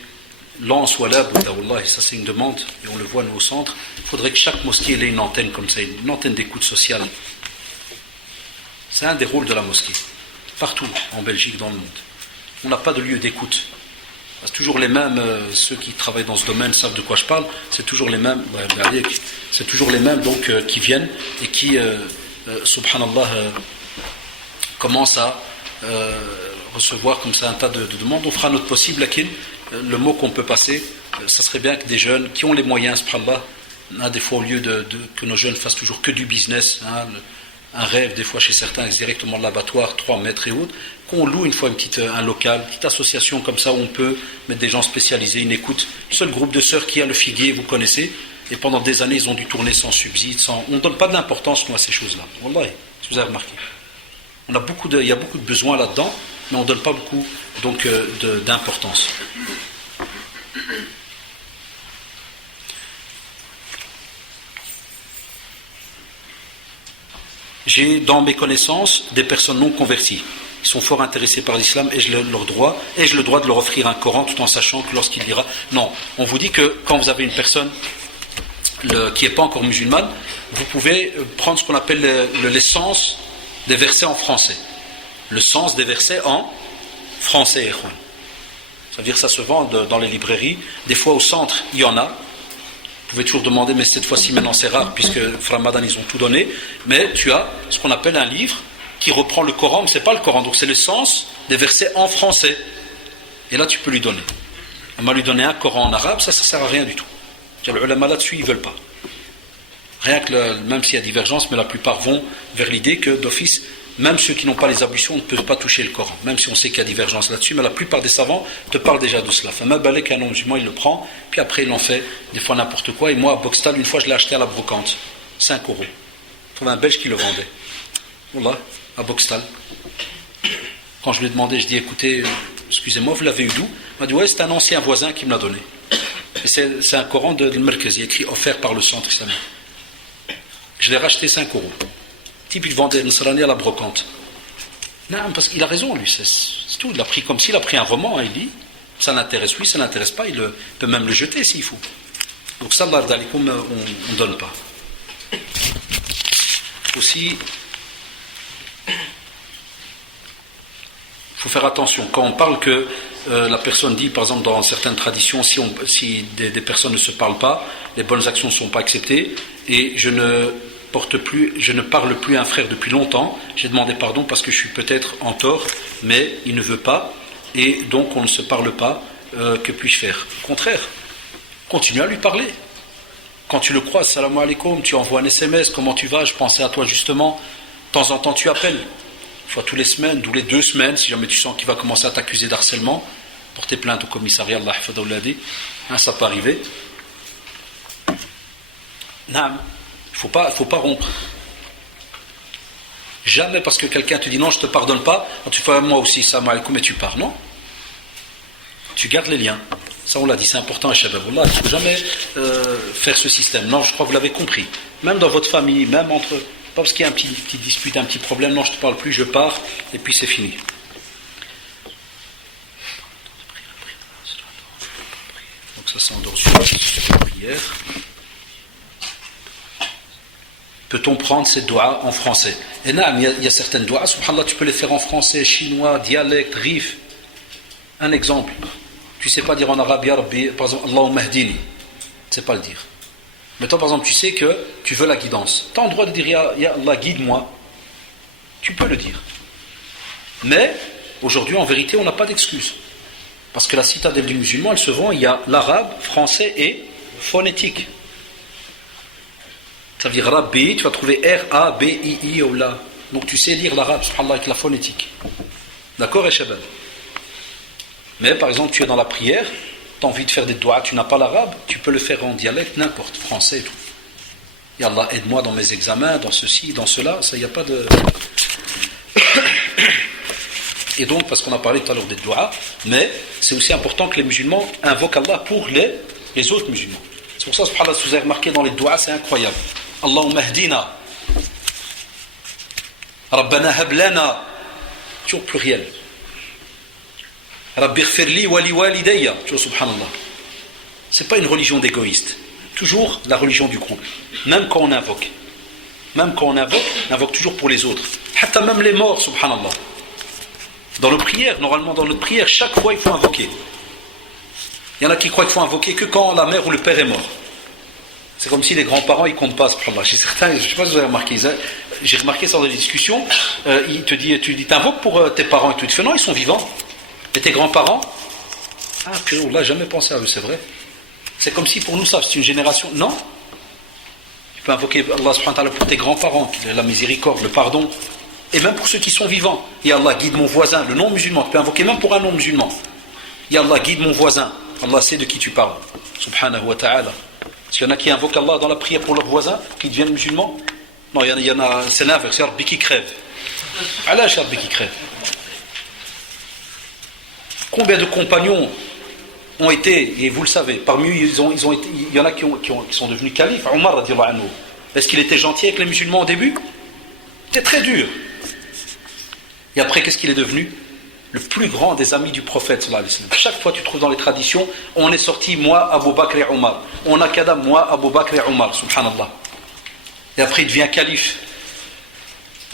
lancent wala bouddha, ça c'est une demande, et on le voit nous au centre. Il faudrait que chaque mosquée ait une antenne comme ça, une antenne d'écoute sociale. C'est un des rôles de la mosquée, partout en Belgique, dans le monde. On n'a pas de lieu d'écoute. C'est toujours les mêmes, ceux qui travaillent dans ce domaine savent de quoi je parle, c'est toujours les mêmes, c'est toujours les mêmes donc, qui viennent et qui, subhanallah, commencent à recevoir comme ça un tas de demandes. On fera notre possible, laquelle le mot qu'on peut passer, ça serait bien que des jeunes qui ont les moyens, subhanallah, des fois au lieu que nos jeunes fassent toujours que du business, un rêve des fois chez certains directement de l'abattoir, 3 mètres et autres, qu'on loue une fois un local, une petite association comme ça où on peut mettre des gens spécialisés, une écoute. Le seul groupe de sœurs qui a le Figuier, vous connaissez, et pendant des années ils ont dû tourner sans subside, on ne donne pas de l'importance nous à ces choses-là. Wallahi, si vous avez remarqué. Il y a beaucoup de besoins là-dedans, mais on ne donne pas beaucoup donc, d'importance. J'ai dans mes connaissances des personnes non converties. Ils sont fort intéressés par l'islam et j'ai le droit de leur offrir un Coran tout en sachant que lorsqu'il dira... Non, on vous dit que quand vous avez une personne qui n'est pas encore musulmane, vous pouvez prendre ce qu'on appelle le sens des versets en français. Le sens des versets en français. Ça veut dire que ça se vend dans les librairies. Des fois au centre, il y en a. Vous pouvez toujours demander, mais cette fois-ci maintenant c'est rare puisque Ramadan ils ont tout donné. Mais tu as ce qu'on appelle un livre qui reprend le Coran, mais ce n'est pas le Coran, donc c'est le sens des versets en français. Et là tu peux lui donner. On va lui donner un Coran en arabe, ça ne sert à rien du tout. Les ulama là-dessus, ils ne veulent pas. Rien que, même s'il y a divergence, mais la plupart vont vers l'idée que d'office, même ceux qui n'ont pas les ablutions ne peuvent pas toucher le Coran, même si on sait qu'il y a divergence là-dessus, mais la plupart des savants te parlent déjà de cela. Enfin, Mabalek, un homme musulman, il le prend, puis après il en fait des fois n'importe quoi. Et moi, à Boxtal, une fois, je l'ai acheté à la brocante, 5 €. Je trouvais un Belge qui le vendait. Voilà, à Boxtal. Quand je lui ai demandé, je dis, écoutez, excusez-moi, vous l'avez eu d'où? Il m'a dit, ouais, c'est un ancien voisin qui me l'a donné. Et c'est un Coran de Merkezi, écrit offert par le centre islamique. Je l'ai racheté 5 €. Type, il vendait Nasrani à la brocante. Non, parce qu'il a raison, lui, c'est tout. Il l'a pris comme s'il a pris un roman, il dit, ça l'intéresse, lui, ça n'intéresse pas, il peut même le jeter s'il faut. Donc, ça, on ne donne pas. Aussi, il faut faire attention. Quand on parle que la personne dit, par exemple, dans certaines traditions, si des personnes ne se parlent pas, les bonnes actions ne sont pas acceptées, et je ne parle plus à un frère depuis longtemps, j'ai demandé pardon parce que je suis peut-être en tort, mais il ne veut pas, et donc on ne se parle pas, que puis-je faire? Au contraire, continue à lui parler. Quand tu le croises, salam alaikum, tu envoies un SMS, comment tu vas, je pensais à toi justement, de temps en temps tu appelles, une fois tous les semaines, tous les 2 semaines, si jamais tu sens qu'il va commencer à t'accuser d'harcèlement, porter plainte au commissariat, Allah hafadahullah, ça peut arriver. Naam. Il ne faut pas rompre. Jamais parce que quelqu'un te dit non, je ne te pardonne pas, tu fais moi aussi, salam alaikum, et tu pars. Non. Tu gardes les liens. Ça, on l'a dit, c'est important à Shabab. Il ne faut jamais faire ce système. Non, je crois que vous l'avez compris. Même dans votre famille, même entre. Pas parce qu'il y a une petite dispute, un petit problème, non, je ne te parle plus, je pars, et puis c'est fini. Donc, ça s'endort sur la prière. Peut-on prendre ces doigts en français? Et non, il y a certaines doigts, subhanallah, tu peux les faire en français, chinois, dialecte, rif. Un exemple. Tu sais pas dire en arabe Ya Rabbi, par exemple, Allahumma hdini. Tu sais pas le dire. Mais toi, par exemple, tu sais que tu veux la guidance. Tu as le droit de dire Ya Allah, guide-moi. Tu peux le dire. Mais, aujourd'hui, en vérité, on n'a pas d'excuse. Parce que la citadelle du musulman, elle se vend, il y a l'arabe, français et phonétique. Ça veut dire Rabbi, tu vas trouver R-A-B-I-I ou là. Donc tu sais lire l'arabe, subhanallah, avec la phonétique. D'accord, Eshabab? Mais par exemple, tu es dans la prière, tu as envie de faire des doigts, tu n'as pas l'arabe, tu peux le faire en dialecte, n'importe, français et tout. Ya Allah, aide-moi dans mes examens, dans ceci, dans cela, ça, il n'y a pas de... Et donc, parce qu'on a parlé tout à l'heure des doigts, mais c'est aussi important que les musulmans invoquent Allah pour les autres musulmans. C'est pour ça, subhanallah, si vous avez remarqué dans les doigts, c'est incroyable. Allahumma hdina, Rabbana hablana, toujours pluriel. Rabbi ighfirli wali walidayya, toujours subhanallah. C'est pas une religion d'égoïste, toujours la religion du groupe. Même quand on invoque. Même quand on invoque toujours pour les autres. Hatta même les morts, subhanallah. Dans nos prières, normalement dans notre prière, chaque fois il faut invoquer. Il y en a qui croient qu'il faut invoquer que quand la mère ou le père est mort. C'est comme si les grands-parents ils comptent pas, subhanallah. Chez certains, je ne sais pas si vous avez remarqué, j'ai remarqué ça dans les discussions, tu dis t'invoques pour tes parents et tout. Tu fais non, ils sont vivants. Et tes grands-parents? Ah, on l'a jamais pensé à eux, c'est vrai. C'est comme si pour nous ça, c'est une génération. Non. Tu peux invoquer Allah subhanahu wa ta'ala pour tes grands-parents, la miséricorde, le pardon. Et même pour ceux qui sont vivants. Ya Allah, guide mon voisin, le non-musulman. Tu peux invoquer même pour un non-musulman. Ya Allah, guide mon voisin. Allah sait de qui tu parles. Subhanahu wa ta'ala. S'il y en a qui invoquent Allah dans la prière pour leurs voisins, qui deviennent musulmans, non, il y en a, c'est l'inverse, c'est Rabbi qui crève. Allah, c'est Rabbi qui crève. Combien de compagnons ont été, et vous le savez, parmi eux, il y en a qui sont devenus califes. Omar, radiallahu anhu. Est-ce qu'il était gentil avec les musulmans au début? C'était très dur. Et après, qu'est-ce qu'il est devenu? Le plus grand des amis du prophète, sallallahu alayhi wa sallam. Chaque fois, tu trouves dans les traditions, on est sorti, moi, Abu Bakr et Omar. On a Kada, moi, Abu Bakr et Omar, subhanallah. Et après, il devient calife.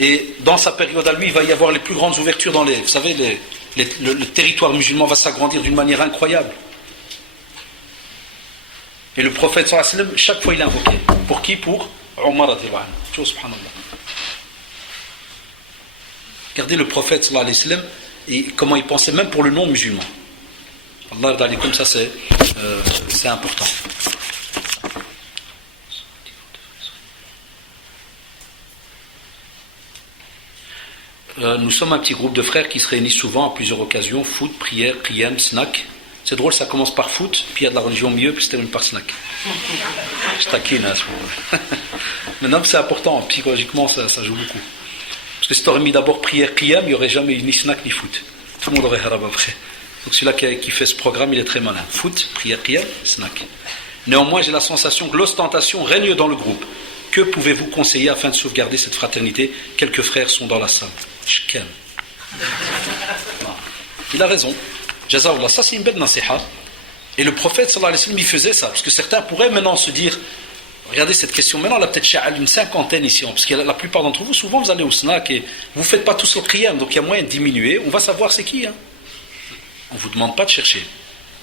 Et dans sa période à lui, il va y avoir les plus grandes ouvertures dans les... Vous savez, le territoire musulman va s'agrandir d'une manière incroyable. Et le prophète, sallallahu alayhi wa sallam, chaque fois, il a invoqué. Pour qui? Pour Omar, radiallahu anhu. Subhanallah. Regardez le prophète, sallallahu alayhi wa sallam, et comment il pensait même pour le non-musulman. Allah d'aller comme ça, c'est important. Nous sommes un petit groupe de frères qui se réunissent souvent à plusieurs occasions, foot, prière, qiyam, snack. C'est drôle, ça commence par foot, puis il y a de la religion au milieu, puis c'est terminé par snack. Je taquine à ce moment-là. Maintenant, c'est important, psychologiquement, ça joue beaucoup. Parce que si tu aurais mis d'abord prière, qiyam, il n'y aurait jamais eu ni snack ni foot. Tout le monde aurait harab après. Donc celui-là qui fait ce programme, il est très malin. Foot, prière, qiyam, snack. Néanmoins, j'ai la sensation que l'ostentation règne dans le groupe. Que pouvez-vous conseiller afin de sauvegarder cette fraternité? Quelques frères sont dans la salle. Shkem. Il a raison. Jazaoullah, ça c'est une belle nasiha. Et le prophète sallallahu alayhi wa sallam, il faisait ça. Parce que certains pourraient maintenant se dire, regardez cette question, maintenant on a peut-être une cinquantaine ici, parce que la plupart d'entre vous, souvent vous allez au snack et vous ne faites pas tous le qiyam, donc il y a moyen de diminuer, on va savoir c'est qui. Hein. On ne vous demande pas de chercher,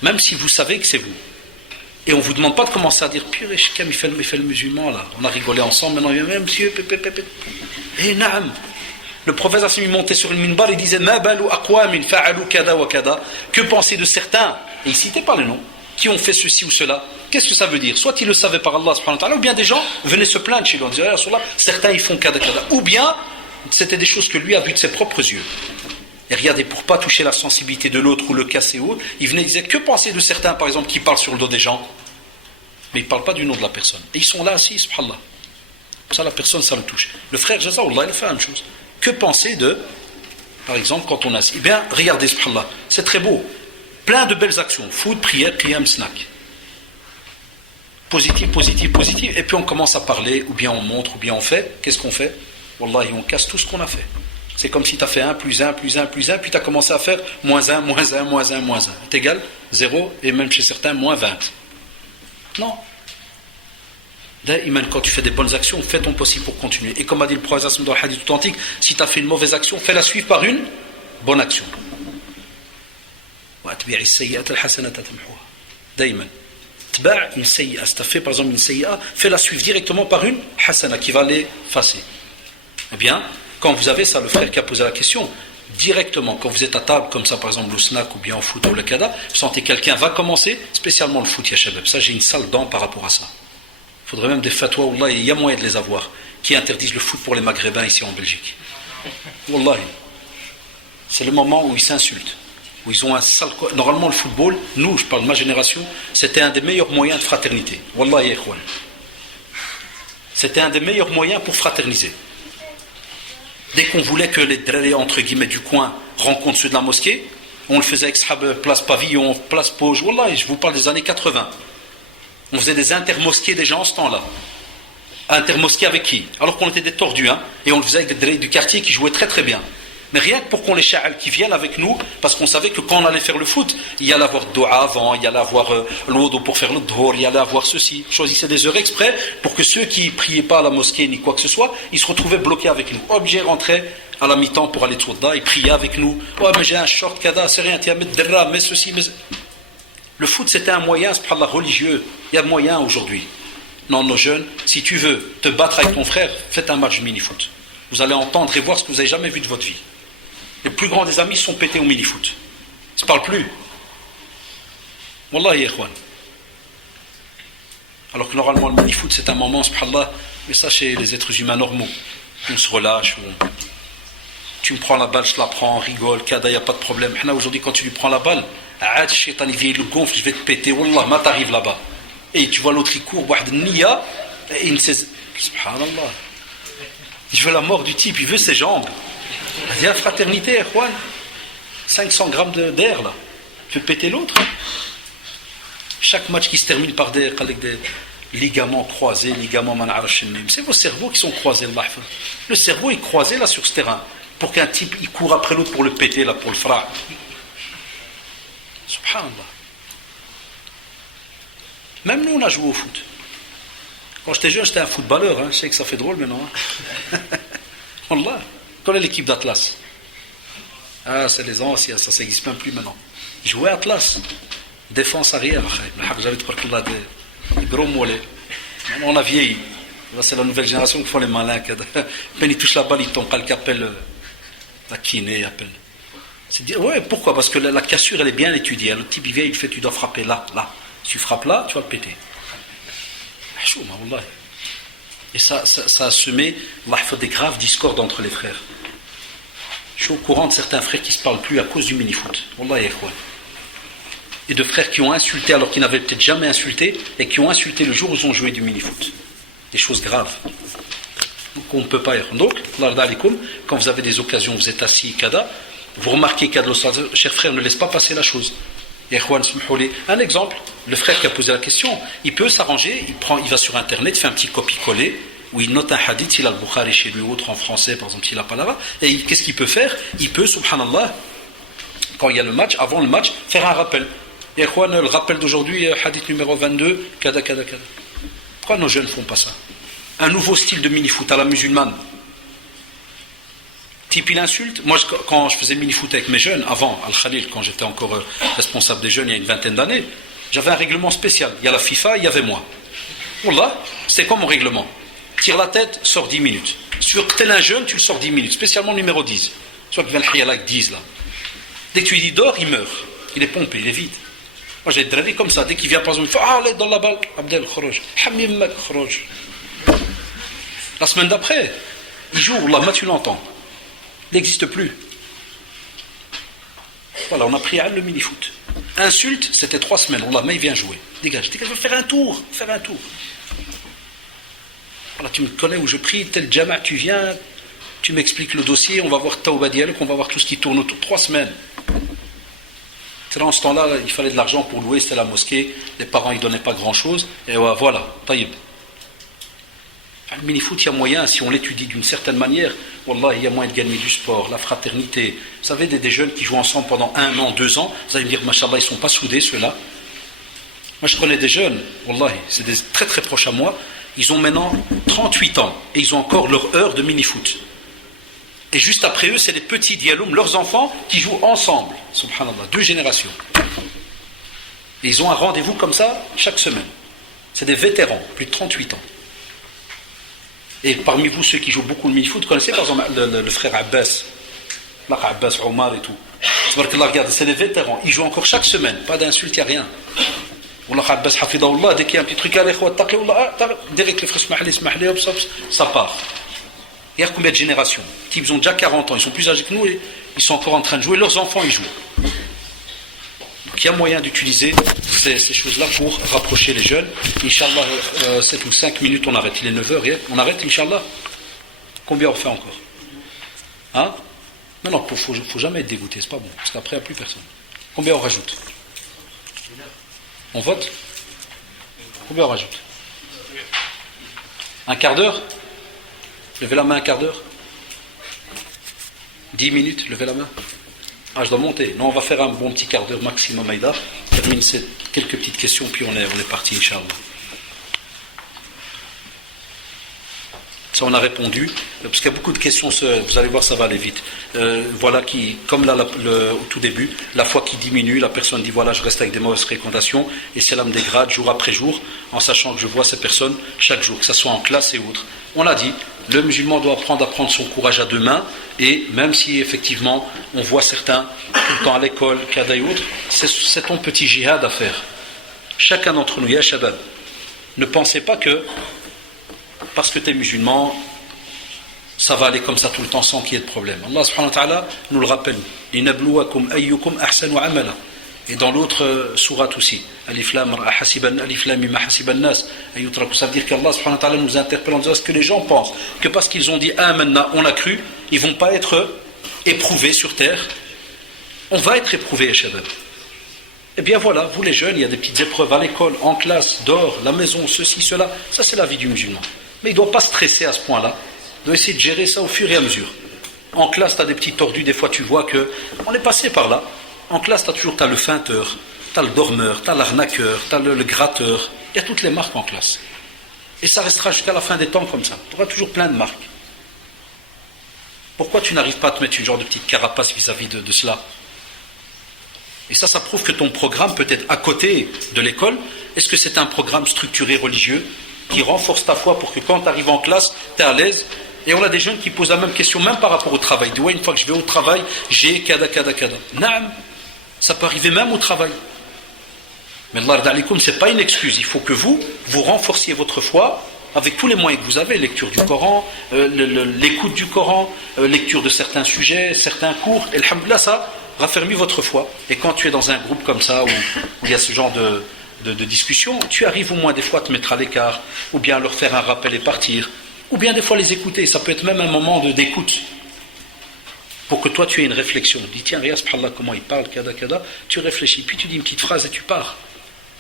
même si vous savez que c'est vous. Et on ne vous demande pas de commencer à dire, purée, Shkem, il fait le musulman là, on a rigolé ensemble, maintenant il y a même monsieur, et naam. Le prophète il montait sur le minbar, il disait ma balu aqwamin fa'alu kada wa kada. Que penser de certains, et il citait pas le nom, qui ont fait ceci ou cela? Qu'est-ce que ça veut dire? Soit ils le savaient par Allah subhanahu wa ta'ala, ou bien des gens venaient se plaindre chez lui en disant certains ils font kada kada, ou bien c'était des choses que lui a vues de ses propres yeux. Et regardez, pour pas toucher la sensibilité de l'autre ou le casser ou il venait et disait que penser de certains par exemple qui parlent sur le dos des gens, mais ils ne parlent pas du nom de la personne, et ils sont là assis, subhanallah. Ça la personne ça le touche. Le frère Jazaoullah il a fait la même chose. Que penser de, par exemple, quand on a... Eh bien, regardez, subhanallah, c'est très beau. Plein de belles actions. Food, prière, qiyam, snack. Positif, positif, positif. Et puis on commence à parler, ou bien on montre, ou bien on fait. Qu'est-ce qu'on fait? Wallahi, on casse tout ce qu'on a fait. C'est comme si tu as fait 1 plus 1 plus 1 plus 1, puis tu as commencé à faire moins 1, moins 1, moins 1, moins 1. C'est égal 0, et même chez certains, moins 20. Non. Quand tu fais des bonnes actions, fais ton possible pour continuer. Et comme a dit le prophète dans le hadith authentique, si tu as fait une mauvaise action, fais-la suivre par une bonne action. وأتبع السيئة الحسنة تمحوها دايما تبع une سيئة si tu as fait par exemple une سيئة fais la suivre directement par une hasana qui va l'effacer. Eh bien quand vous avez ça, le frère qui a posé la question, directement quand vous êtes à table comme ça par exemple au snack ou bien au foot ou le kada, vous sentez quelqu'un va commencer, spécialement le foot ya shabab, ça j'ai une sale dent par rapport à ça. Il faudrait même des fatwas, wallah, il y a moyen de les avoir, qui interdisent le foot pour les maghrébins ici en Belgique. Wallah, c'est le moment où ils s'insultent, où ils ont un sale... Normalement le football, nous, je parle de ma génération, c'était un des meilleurs moyens de fraternité. Wallah ya ikhwan. C'était un des meilleurs moyens pour fraterniser. Dès qu'on voulait que les drarés entre guillemets du coin rencontrent ceux de la mosquée, on le faisait avec Sahab, place Pavillon, place Pauge. Wallah, je vous parle des années 80. On faisait des intermosquées déjà en ce temps-là. Intermosquées avec qui? Alors qu'on était des tordus, hein, et on le faisait avec des drarés du quartier qui jouaient très très bien. Mais rien que pour qu'on les sha'al qui viennent avec nous, parce qu'on savait que quand on allait faire le foot, il y allait avoir doua avant, il y allait avoir l'odo pour faire le dhor, il y allait avoir ceci. Choisissez des heures exprès pour que ceux qui priaient pas à la mosquée ni quoi que ce soit, ils se retrouvaient bloqués avec nous. Obligés de rentrer à la mi-temps pour aller Tsoudda, ils priaient avec nous. Ouais, mais j'ai un short kada, c'est rien, tiens, mets derra, mets ceci, mais. Le foot c'était un moyen, subhanallah, religieux. Il y a moyen aujourd'hui. Non, nos jeunes, si tu veux te battre avec ton frère, faites un match de mini-foot. Vous allez entendre et voir ce que vous n'avez jamais vu de votre vie. Les plus grands des amis sont pétés au mini-foot. Ils ne se parlent plus. Wallahi, ikhwan. Alors que normalement, le mini-foot, c'est un moment, subhanallah, mais ça, chez les êtres humains normaux. On se relâche. Tu me prends la balle, je la prends, on rigole, kada, il n'y a pas de problème. Aujourd'hui, quand tu lui prends la balle, il vient, il le gonfle, je vais te péter. Wallah, ma t'arrives là-bas. Et tu vois l'autre, il court, niya, et il ne sait. Subhanallah. Il veut la mort du type, il veut ses jambes. Il y a fraternité, Erwan. 500 grammes d'air là. Tu veux péter l'autre? Chaque match qui se termine par des ligaments croisés, ligaments man'arashinim. C'est vos cerveaux qui sont croisés là. Le cerveau est croisé là sur ce terrain. Pour qu'un type il court après l'autre pour le péter là, pour le fra. Subhanallah. Même nous on a joué au foot. Quand j'étais jeune, j'étais un footballeur. Hein. Je sais que ça fait drôle maintenant. Hein. Wallah. Quelle est l'équipe d'Atlas? Ah, c'est les anciens, ça n'existe même plus maintenant. Ils jouaient à Atlas. Défense arrière. J'avais des gros mollets. On a vieilli. Là, c'est la nouvelle génération qui font les malins. Quand ils touchent la balle, ils tombent. Quelqu'un appelle la kiné. Ouais, pourquoi? Parce que la cassure, elle est bien étudiée. Le type, il vient, il fait, tu dois frapper là, là. Si tu frappes là, tu vas le péter. Et ça a semé des graves discordes entre les frères. Je suis au courant de certains frères qui ne se parlent plus à cause du mini-foot. Et de frères qui ont insulté alors qu'ils n'avaient peut-être jamais insulté et qui ont insulté le jour où ils ont joué du mini-foot. Des choses graves. Donc on ne peut pas y aller. Donc, quand vous avez des occasions, vous êtes assis, kada, vous remarquez qu'il y a de l'ostase, cher frère, ne laisse pas passer la chose. Un exemple, le frère qui a posé la question, il peut s'arranger, il va sur internet, fait un petit copier-coller, où il note un hadith, s'il a le Bukhari chez lui, autre en français, par exemple, s'il n'a pas là-bas, et qu'est-ce qu'il peut faire? Il peut, subhanallah, quand il y a le match, avant le match, faire un rappel. Et le rappel d'aujourd'hui, hadith numéro 22, kada. Pourquoi nos jeunes ne font pas ça? Un nouveau style de mini-foot à la musulmane. Type il insulte. Moi quand je faisais mini-foot avec mes jeunes, avant Al-Khalil, quand j'étais encore responsable des jeunes il y a une vingtaine d'années, j'avais un règlement spécial. Il y a la FIFA, il y avait moi. Wallah, c'était quoi mon règlement? Tire la tête, sors 10 minutes. Sur tel un jeune, tu le sors 10 minutes, spécialement le numéro 10. Soit que vient le khiyala avec 10 là. Dès que tu lui dis dors, il meurt. Il est pompé, il est vide. Moi j'ai dressé comme ça, dès qu'il vient par exemple, il fait allez dans la balle, Abdel Khoroj, Hamim Khoroj. La semaine d'après, il joue, Wallah, tu l'entends. Il n'existe plus. Voilà, on a pris le mini-foot. Insulte, c'était 3 semaines. Allah, mais il vient jouer. Dégage, faire un tour. Voilà, tu me connais où je prie, tel jama, tu viens, tu m'expliques le dossier, on va voir Tawba Dialek, on va voir tout ce qui tourne autour. 3 semaines. En ce temps-là, il fallait de l'argent pour louer, c'était la mosquée. Les parents, ils ne donnaient pas grand-chose. Et voilà, taïb. Le mini-foot, il y a moyen, si on l'étudie d'une certaine manière, wallah, il y a moyen de gagner du sport, la fraternité. Vous savez, des jeunes qui jouent ensemble pendant 1 an, 2 ans, vous allez me dire, machallah, ils ne sont pas soudés, ceux-là. Moi, je connais des jeunes, wallah, c'est des très très proches à moi, ils ont maintenant 38 ans, et ils ont encore leur heure de mini-foot. Et juste après eux, c'est les petits dialoum, leurs enfants, qui jouent ensemble, subhanallah, 2 générations. Et ils ont un rendez-vous comme ça chaque semaine. C'est des vétérans, plus de 38 ans. Et parmi vous, ceux qui jouent beaucoup le mini-foot, vous connaissez par exemple le frère Abbas, l'akh Abbas, Omar et tout. Regardez, c'est des vétérans, ils jouent encore chaque semaine, pas d'insultes, il n'y a rien. L'akh Abbas, hafidahullah, dès qu'il y a un petit truc à l'écho, direct les frères, ça part. Il y a combien de générations? Ils ont déjà 40 ans, ils sont plus âgés que nous et ils sont encore en train de jouer, leurs enfants ils jouent. Donc il y a moyen d'utiliser ces choses-là pour rapprocher les jeunes. Inch'Allah, 7 ou 5 minutes, on arrête. Il est 9h, on arrête, Inch'Allah. Combien on fait encore? Hein? Non, il ne faut jamais être dégoûté, c'est pas bon, parce qu'après il n'y a plus personne. Combien on rajoute? On vote? Combien on rajoute? Un quart d'heure? Levez la main un quart d'heure. 10 minutes, levez la main. Ah, je dois monter. Non, on va faire un bon petit quart d'heure maximum, Aïda. Termine quelques petites questions, puis on est parti, Inch'Allah. Ça, on a répondu. Parce qu'il y a beaucoup de questions, vous allez voir, ça va aller vite. Voilà comme là, au tout début, la foi qui diminue, la personne dit voilà, je reste avec des mauvaises fréquentations, et cela me dégrade jour après jour, en sachant que je vois ces personnes chaque jour, que ce soit en classe et autres. On l'a dit, le musulman doit apprendre à prendre son courage à deux mains, et même si effectivement on voit certains tout le temps à l'école, kada et autres, c'est ton petit jihad à faire. Chacun d'entre nous, ya shabab, ne pensez pas que parce que tu es musulman, ça va aller comme ça tout le temps sans qu'il y ait de problème. Allah subhanahu wa ta'ala nous le rappelle. لِنَبْلُوَكُمْ أَيُّكُمْ أَحْسَنُ عَمَلًا. Et dans l'autre sourate aussi, Alif Lam Mim Hasiban Nas, ça veut dire qu'Allah subhanahu wa ta'ala nous interpelle en disant est-ce que les gens pensent que parce qu'ils ont dit Amanna, on a cru, ils ne vont pas être éprouvés sur terre? On va être éprouvés, Shabab. Eh bien voilà, vous les jeunes, il y a des petites épreuves à l'école, en classe, dehors, la maison, ceci, cela. Ça c'est la vie du musulman. Mais il ne doit pas stresser à ce point-là. Il doit essayer de gérer ça au fur et à mesure. En classe, tu as des petits tordus, des fois tu vois que on est passé par là. En classe, tu as le feinteur, tu as le dormeur, tu as l'arnaqueur, tu as le gratteur. Il y a toutes les marques en classe. Et ça restera jusqu'à la fin des temps comme ça. Tu auras toujours plein de marques. Pourquoi tu n'arrives pas à te mettre une genre de petite carapace vis-à-vis de cela? Et ça prouve que ton programme peut être à côté de l'école. Est-ce que c'est un programme structuré religieux qui renforce ta foi pour que quand tu arrives en classe, tu es à l'aise? Et on a des jeunes qui posent la même question, même par rapport au travail. Ils disent, ouais, une fois que je vais au travail, j'ai kada. Naam, ça peut arriver même au travail. Mais Allah d'alikum, ce n'est pas une excuse. Il faut que vous renforciez votre foi avec tous les moyens que vous avez. Lecture du Coran, l'écoute du Coran, lecture de certains sujets, certains cours. Et alhamdoulilah, ça raffermit votre foi. Et quand tu es dans un groupe comme ça, où il y a ce genre de discussion, tu arrives au moins des fois à te mettre à l'écart, ou bien leur faire un rappel et partir, ou bien des fois les écouter. Ça peut être même un moment d'écoute, pour que toi tu aies une réflexion. Dis tiens, regarde, subhanallah, comment il parle, kada, tu réfléchis, puis tu dis une petite phrase et tu pars.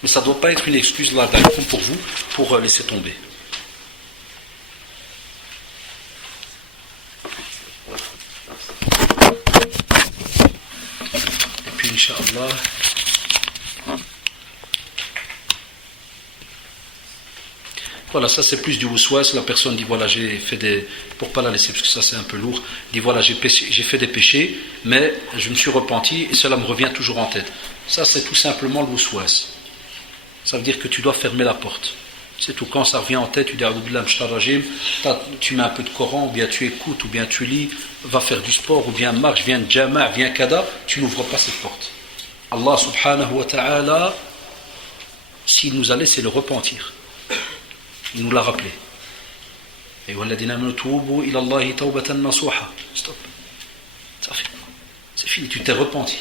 Mais ça ne doit pas être une excuse là pour vous, pour laisser tomber. Et puis Inch'Allah, voilà, ça c'est plus du waswas. La personne dit voilà, j'ai fait des, pour pas la laisser parce que ça c'est un peu lourd, dit voilà, j'ai fait des péchés, mais je me suis repenti et cela me revient toujours en tête. Ça c'est tout simplement le waswas. Ça veut dire que tu dois fermer la porte. C'est tout. Quand ça revient en tête, tu dis tu mets un peu de Coran, ou bien tu écoutes, ou bien tu lis, va faire du sport, ou bien marche, viens de jama', viens kada, tu n'ouvres pas cette porte. Allah subhanahu wa ta'ala, s'il nous a laissé le repentir, il nous l'a rappelé. Stop. C'est fini, tu t'es repenti.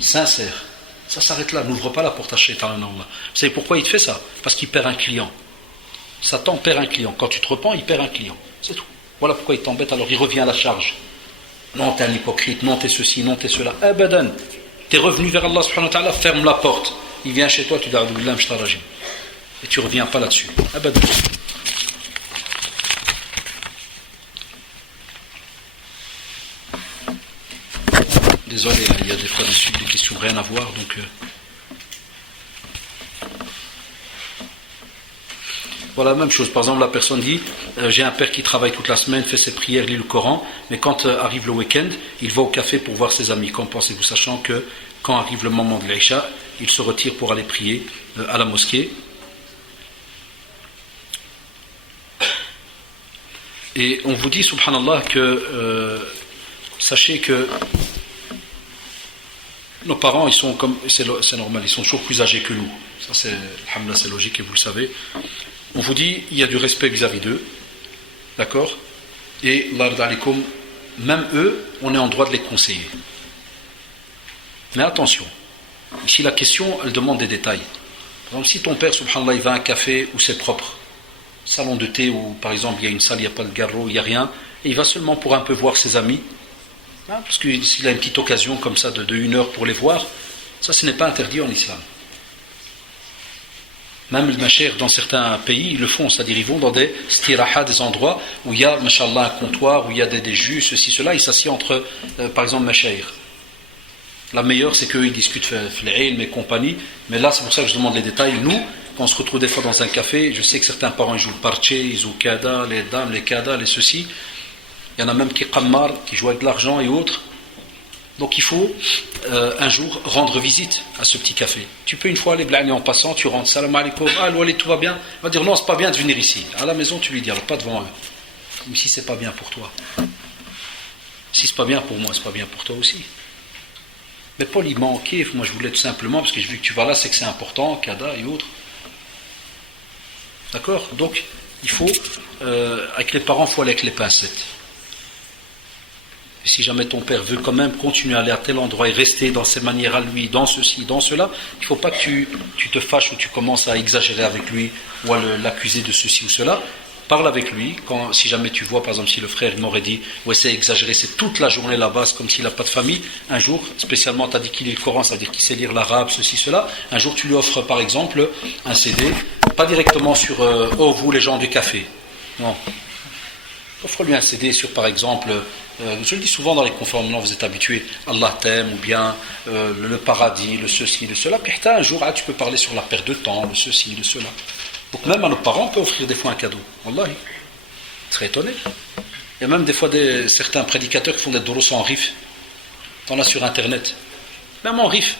Sincère. Ça s'arrête là, n'ouvre pas la porte à Shaitan. Vous savez pourquoi il te fait ça? Parce qu'il perd un client. Satan perd un client. Quand tu te repens, il perd un client. C'est tout. Voilà pourquoi il t'embête, alors il revient à la charge. Non, t'es un hypocrite, non, t'es ceci, non, t'es cela. Abadan. T'es revenu vers Allah subhanahu wa ta'ala, ferme la porte. Il vient chez toi, tu dis et tu reviens pas là-dessus. Abadan. Désolé, il y a des fois des questions rien à voir, donc voilà, même chose. Par exemple, la personne dit j'ai un père qui travaille toute la semaine, fait ses prières, lit le Coran, mais quand arrive le week-end, il va au café pour voir ses amis. Qu'en pensez-vous, sachant que quand arrive le moment de l'Isha, il se retire pour aller prier à la mosquée. Et on vous dit, subhanallah, que sachez que nos parents, ils sont comme, c'est normal, ils sont toujours plus âgés que nous. Ça, c'est, alhamdoulilah, c'est logique et vous le savez. On vous dit, il y a du respect vis-à-vis d'eux, d'accord? Et, même eux, on est en droit de les conseiller. Mais attention, ici la question, elle demande des détails. Par exemple, si ton père, subhanallah, il va à un café où c'est propre, salon de thé où, par exemple, il y a une salle, il n'y a pas de garrot, il n'y a rien, et il va seulement pour un peu voir ses amis, hein, parce que s'il a une petite occasion comme ça de 1 heure pour les voir, ça, ce n'est pas interdit en islam. Même les machères dans certains pays, ils le font, c'est-à-dire ils vont dans des stiraha, des endroits où il y a, mashallah, un comptoir, où il y a des jus, ceci, cela, ils s'assient entre, par exemple, machères. La meilleure, c'est qu'eux, ils discutent fil-ilm et compagnie, mais là, c'est pour ça que je demande les détails. Nous, quand on se retrouve des fois dans un café, je sais que certains parents, ils jouent le parche, ils jouent kada, les dames, les kada, les ceci. Il y en a même qui qammar, qui jouent avec de l'argent et autres. Donc il faut un jour rendre visite à ce petit café. Tu peux une fois aller blâner en passant, tu rentres, salam alaikum, ah Walid, tout va bien. Il va dire non, c'est pas bien de venir ici. À la maison, tu lui dis, alors pas devant eux. Comme si c'est pas bien pour toi. Si c'est pas bien pour moi, c'est pas bien pour toi aussi. Mais poliment, kiff, moi je voulais tout simplement, parce que j'ai vu que tu vas là, c'est que c'est important, kada et autres. D'accord? Donc, il faut, avec les parents, il faut aller avec les pincettes. Et si jamais ton père veut quand même continuer à aller à tel endroit et rester dans ses manières à lui, dans ceci, dans cela, il ne faut pas que tu te fâches ou tu commences à exagérer avec lui ou à l'accuser de ceci ou cela. Parle avec lui, si jamais tu vois, par exemple, si le frère m'aurait dit, ouais, c'est exagéré, c'est toute la journée là-bas, comme s'il n'a pas de famille, un jour, spécialement, tu as dit qu'il lit le Coran, c'est-à-dire qu'il sait lire l'arabe, ceci, cela, un jour tu lui offres, par exemple, un CD, pas directement sur, oh, vous les gens du café, non. Offre-lui un CD sur, par exemple, je le dis souvent dans les conférences, vous êtes habitués, Allah t'aime, ou bien le paradis, le ceci, le cela, puis un jour, tu peux parler sur la perte de temps, le ceci, le cela. Donc même à nos parents, on peut offrir des fois un cadeau. Wallahi. Je serais étonné. Il y a même des fois certains prédicateurs qui font des doros en rif. T'en as sur internet. Même en rif.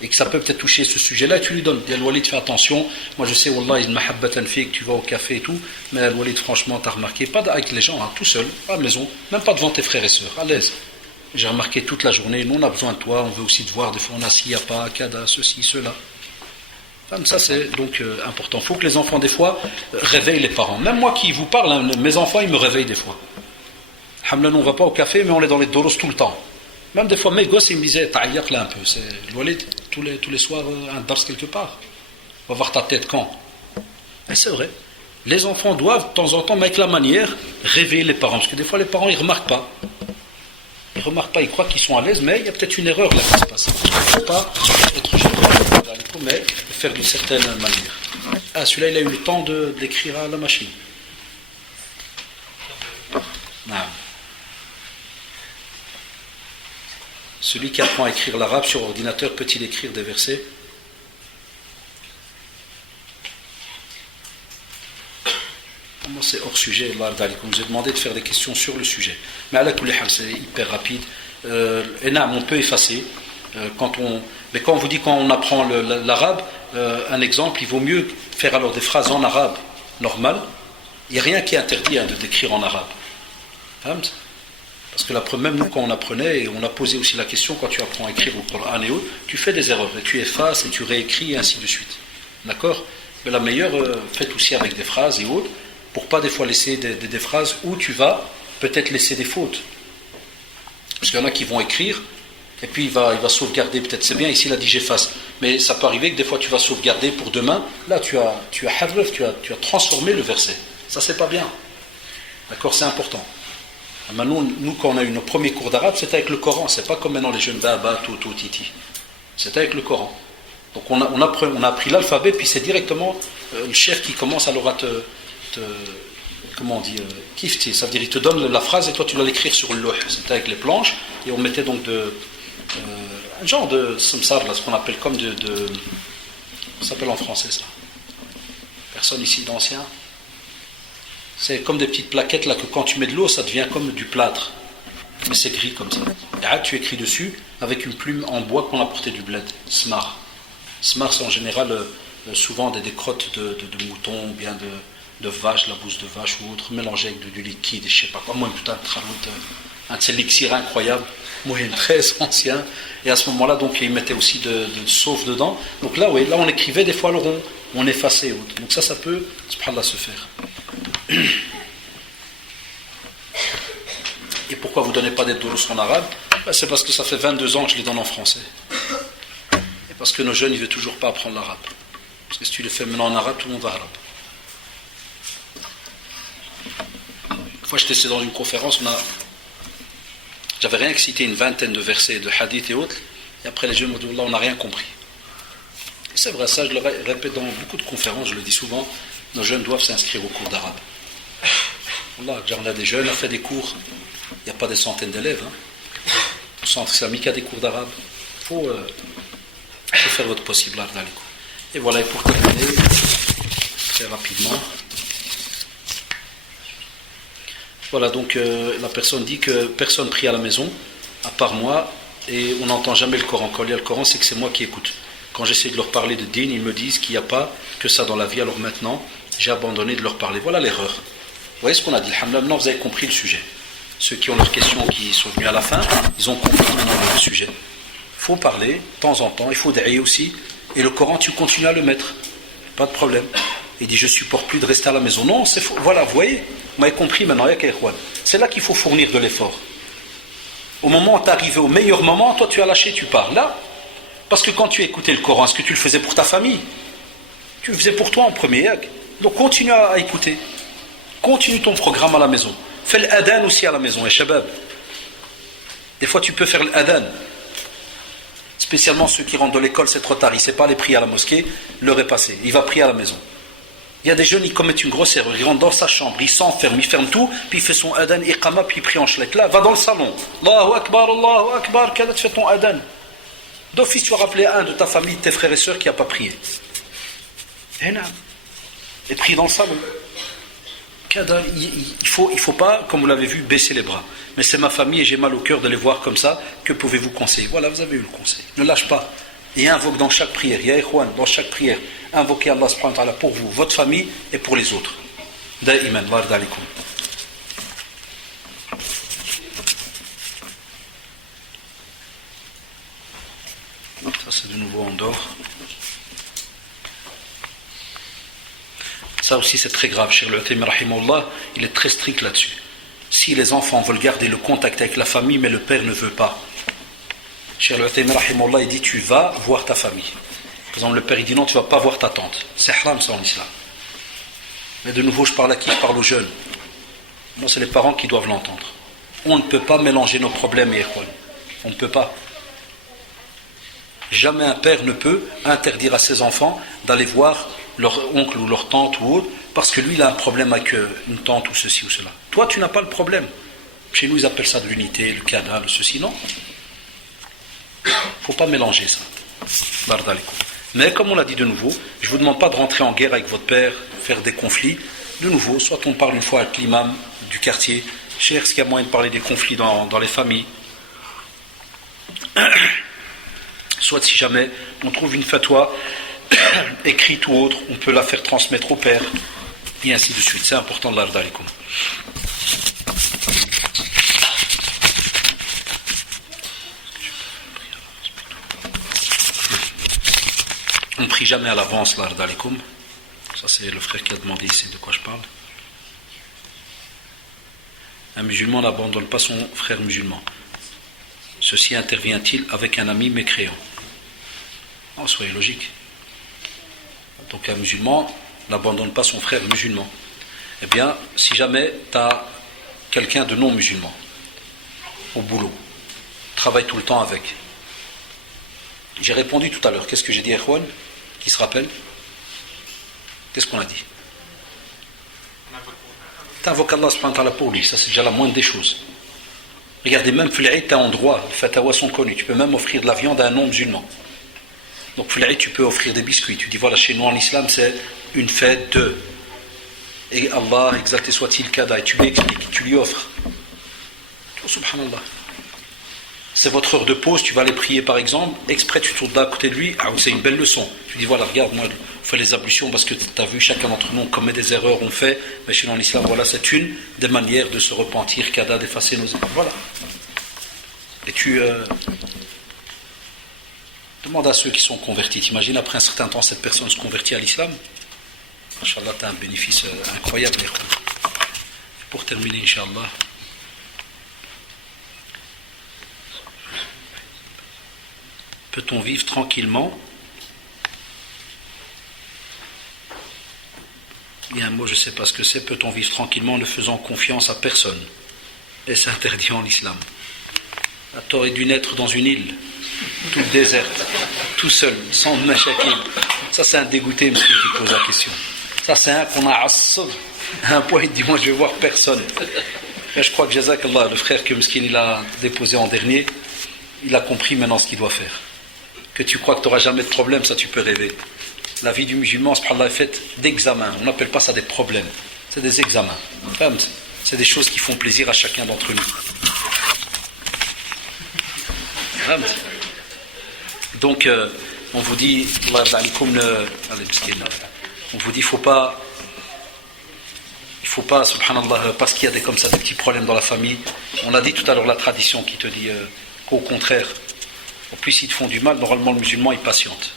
Et que ça peut peut-être toucher ce sujet-là, et tu lui donnes. Dis Al-Walid, fais attention. Moi je sais, Wallah, il mahabbatan fi, que tu vas au café et tout. Mais Al-Walid, franchement, t'as remarqué, pas avec les gens, hein, tout seul, à la maison, même pas devant tes frères et sœurs, à l'aise. J'ai remarqué toute la journée, nous on a besoin de toi, on veut aussi te voir, des fois on a s'il n'y a pas, kada, ceci, cela. Ça c'est donc important. Il faut que les enfants des fois réveillent les parents. Même moi qui vous parle, hein, mes enfants ils me réveillent des fois. Hamlan, on ne va pas au café, mais on est dans les doros tout le temps. Même des fois mes gosses ils me disaient ta'ayyak là un peu. C'est Walid, tous les soirs un dars quelque part. On va voir ta tête quand. Et c'est vrai. Les enfants doivent de temps en temps, mais avec la manière, réveiller les parents. Parce que des fois les parents ils ne remarquent pas. Ils ne remarquent pas, ils croient qu'ils sont à l'aise, mais il y a peut-être une erreur là qui se passe. Il ne faut pas être gênant, mais faire d'une certaine manière. Ah, celui-là, il a eu le temps d'écrire à la machine. Non. Celui qui apprend à écrire l'arabe sur ordinateur, peut-il écrire des versets? Moi, c'est hors sujet. On nous a demandé de faire des questions sur le sujet. Mais à la kulihal, c'est hyper rapide. On peut effacer. Mais quand on vous dit quand on apprend l'arabe, un exemple, il vaut mieux faire alors des phrases en arabe normal. Il n'y a rien qui est interdit d'écrire en arabe. Parce que même nous, quand on apprenait, et on a posé aussi la question, quand tu apprends à écrire au Coran et autres, tu fais des erreurs, et tu effaces, et tu réécris, et ainsi de suite. D'accord? Mais la meilleure, faites aussi avec des phrases et autres, pour pas des fois laisser des phrases où tu vas peut-être laisser des fautes. Parce qu'il y en a qui vont écrire, et puis il va sauvegarder, peut-être c'est bien, ici il a dit j'efface, mais ça peut arriver que des fois tu vas sauvegarder pour demain, là tu as transformé le verset. Ça c'est pas bien. D'accord, c'est important. Maintenant, nous quand on a eu nos premiers cours d'arabe, c'était avec le Coran, c'est pas comme maintenant les jeunes baba, tout, titi. C'était avec le Coran. Donc on a appris l'alphabet, puis c'est directement le chef qui commence alors à comment on dit, kifti, ça veut dire il te donne la phrase et toi tu dois l'écrire sur le loh. C'était avec les planches, et on mettait donc un genre de samsar, là, ce qu'on appelle comme ça s'appelle en français ça. Personne ici d'ancien. C'est comme des petites plaquettes là que quand tu mets de l'eau, ça devient comme du plâtre. mais c'est gris comme ça. Et là, tu écris dessus avec une plume en bois qu'on a porté du bled, smar. Smar, c'est en général souvent des crottes de moutons ou bien de vaches, la bouse de vache ou autre, mélangée avec du liquide, et je sais pas quoi. Moi, putain, un de ces elixirs incroyables, moyen très ancien. Et à ce moment-là, donc, ils mettaient aussi de sauve dedans. Donc là, oui, là, on écrivait des fois le rond, on effaçait et autres. Donc ça peut, subhanallah, se faire. Et pourquoi vous ne donnez pas des doulos en arabe? C'est parce que ça fait 22 ans que je les donne en français. Et parce que nos jeunes, ils ne veulent toujours pas apprendre l'arabe. Parce que si tu le fais maintenant en arabe, tout le monde va arabe. Une fois, j'étais dans une conférence, j'avais rien que cité une vingtaine de versets de hadith et autres, et après les jeunes m'ont dit, là, on n'a rien compris. Et c'est vrai, ça, je le répète dans beaucoup de conférences, je le dis souvent, nos jeunes doivent s'inscrire au cours d'arabe. Là, on a des jeunes, on fait des cours, il n'y a pas des centaines d'élèves. Au centre islamique, il y a des cours d'arabe. Il faut faire votre possible dans les cours. Et voilà, et pour terminer, très rapidement. Voilà, donc la personne dit que personne prie à la maison, à part moi, et on n'entend jamais le Coran. Quand il y a le Coran, c'est que c'est moi qui écoute. Quand j'essaie de leur parler de din, ils me disent qu'il n'y a pas que ça dans la vie, alors maintenant, j'ai abandonné de leur parler. Voilà l'erreur. Vous voyez ce qu'on a dit. Maintenant, vous avez compris le sujet. Ceux qui ont leurs questions qui sont venus à la fin, ils ont compris maintenant le sujet. Il faut parler, de temps en temps, il faut da'ir aussi, et le Coran, tu continues à le mettre. Pas de problème. Il dit, je ne supporte plus de rester à la maison. Non, c'est faux. Voilà, vous voyez, vous m'avez compris maintenant, c'est là qu'il faut fournir de l'effort. Au moment où tu es arrivé au meilleur moment, toi tu as lâché, tu pars. Là, parce que quand tu écoutais le Coran, est-ce que tu le faisais pour ta famille? Tu le faisais pour toi en premier. Donc continue à écouter. Continue ton programme à la maison. Fais l'adhan aussi à la maison, et shabab. Des fois tu peux faire l'adhan. Spécialement ceux qui rentrent de l'école, c'est trop tard. Il ne sait pas aller prier à la mosquée, l'heure est passée. Il va prier à la maison. Il y a des jeunes, ils commettent une grosse erreur. Ils rentrent dans sa chambre, il s'enferme, il ferme tout, puis il fait son adhan, iqama, puis il prie en chlek. Là, va dans le salon. Allahu Akbar, kada tu fais ton adhan. D'office, tu vas rappeler un de ta famille, de tes frères et sœurs qui n'a pas prié. Et prie dans le salon. Il faut pas, comme vous l'avez vu, baisser les bras. Mais c'est ma famille et j'ai mal au cœur de les voir comme ça. Que pouvez-vous conseiller? Voilà, vous avez eu le conseil. Ne lâche pas. Et invoque dans chaque prière. Ya ikhwan, dans chaque prière, invoquez Allah subhanahu wa ta'ala pour vous, votre famille et pour les autres. Da'iman, barakallahu alaykum. Ça c'est de nouveau en dehors. Ça aussi c'est très grave. Cheikh Al-Uthaymin rahimahullah, il est très strict là-dessus. Si les enfants veulent garder le contact avec la famille, mais le père ne veut pas, Cheikh Al-Uthaymin rahimahullah, il dit tu vas voir ta famille. Par exemple, le père il dit non, tu ne vas pas voir ta tante. C'est haram ça en islam. Mais de nouveau, je parle à qui? Je parle aux jeunes. Moi, c'est les parents qui doivent l'entendre. On ne peut pas mélanger nos problèmes et ikhwan. On ne peut pas. Jamais un père ne peut interdire à ses enfants d'aller voir leur oncle ou leur tante ou autre, parce que lui, il a un problème avec une tante ou ceci ou cela. Toi, tu n'as pas le problème. Chez nous, ils appellent ça de l'unité, le kada, le ceci, non. Il ne faut pas mélanger ça. Mais comme on l'a dit de nouveau, je ne vous demande pas de rentrer en guerre avec votre père, faire des conflits. De nouveau, soit on parle une fois avec l'imam du quartier, cherche qu'il y a moyen de parler des conflits dans les familles. Soit si jamais on trouve une fatwa écrite ou autre, on peut la faire transmettre au père, et ainsi de suite. C'est important de l'ardh alaikum. On ne prie jamais à l'avance, l'ardh alaikum. Ça c'est le frère qui a demandé ici de quoi je parle. Un musulman n'abandonne pas son frère musulman. Ceci intervient-il avec un ami mécréant? Non, soyez logique. Donc un musulman n'abandonne pas son frère musulman. Eh bien, si jamais tu as quelqu'un de non musulman au boulot, travaille tout le temps avec. J'ai répondu tout à l'heure. Qu'est-ce que j'ai dit, Erwan? Qui se rappelle? Qu'est-ce qu'on a dit? Tu invoques Allah subhanahu wa ta'ala pour lui. Ça, c'est déjà la moindre des choses. Regardez, même Ful'aïd, tu as en droit, les fatwas sont connus. Tu peux même offrir de la viande à un non-musulman. Donc Ful'aïd, tu peux offrir des biscuits. Tu dis, voilà, chez nous en islam, c'est une fête de. Et Allah, exalté soit-il kada. Et tu lui expliques, tu lui offres. Subhanallah. c'est votre heure de pause, tu vas aller prier par exemple, exprès tu tournes à côté de lui, c'est une belle leçon. Tu dis voilà, regarde, moi, on fait les ablutions parce que tu as vu, chacun d'entre nous, on commet des erreurs, on fait, mais chez nous en islam, voilà, c'est une des manières de se repentir, qu'Ada d'effacer nos erreurs. Voilà. Et tu demandes à ceux qui sont convertis, t'imagines après un certain temps, cette personne se convertit à l'islam. Inch'Allah, tu as un bénéfice incroyable. Pour terminer, Inch'Allah. Peut-on vivre tranquillement? Il y a un mot, je ne sais pas ce que c'est. Peut-on vivre tranquillement en ne faisant confiance à personne? Est-ce interdit en islam? Tu aurais dû naître dans une île, toute déserte, tout seul, sans mashakil. Ça, c'est un dégoûté, monsieur, qui pose la question. Ça, c'est un qu'on a assad. À un point, il dit, moi, je vais voir personne. Et je crois que Jazakallah, le frère que Mskin, il a déposé en dernier, il a compris maintenant ce qu'il doit faire. Que tu crois que tu n'auras jamais de problème, ça tu peux rêver. La vie du musulman, subhanallah, est faite d'examens. On n'appelle pas ça des problèmes. C'est des examens. C'est des choses qui font plaisir à chacun d'entre nous. Donc, on vous dit, on vous dit, il faut pas, subhanallah, parce qu'il y a des petits problèmes dans la famille. On a dit tout à l'heure la tradition qui te dit qu'au contraire, au plus ils te font du mal, normalement le musulman il patiente.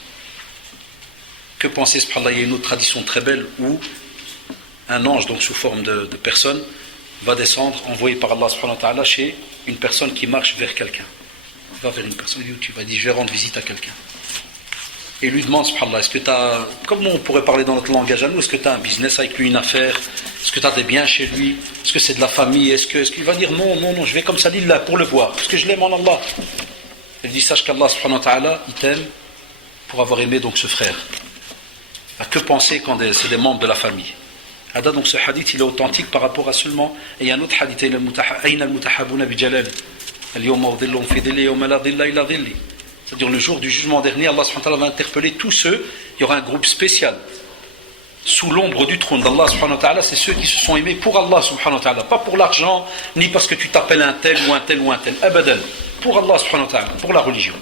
Que penser, subhanallah, il y a une autre tradition très belle où un ange, donc sous forme de personne, va descendre, envoyé par Allah subhanahu wa ta'ala, chez une personne qui marche vers quelqu'un. Il va vers une personne, il va dire je vais rendre visite à quelqu'un. Et il lui demande, subhanallah, est-ce que tu as, comme on pourrait parler dans notre langage à nous, est-ce que tu as un business avec lui, une affaire? Est-ce que tu as des biens chez lui? Est-ce que c'est de la famille? Est-ce qu'il va dire non, je vais comme ça là pour le voir, parce que je l'aime en Allah. Il dit, sache qu'Allah subhanahu wa ta'ala, il t'aime pour avoir aimé donc ce frère. Que penser quand c'est des membres de la famille? Donc ce hadith il est authentique par rapport à seulement, et il y a un autre hadith, c'est-à-dire le jour du jugement dernier, Allah subhanahu wa ta'ala va interpeller tous ceux, il y aura un groupe spécial sous l'ombre du trône d'Allah subhanahu wa ta'ala, c'est ceux qui se sont aimés pour Allah subhanahu wa ta'ala, pas pour l'argent, ni parce que tu t'appelles un tel ou un tel ou un tel, abadan, pour Allah subhanahu wa ta'ala, pour la religion.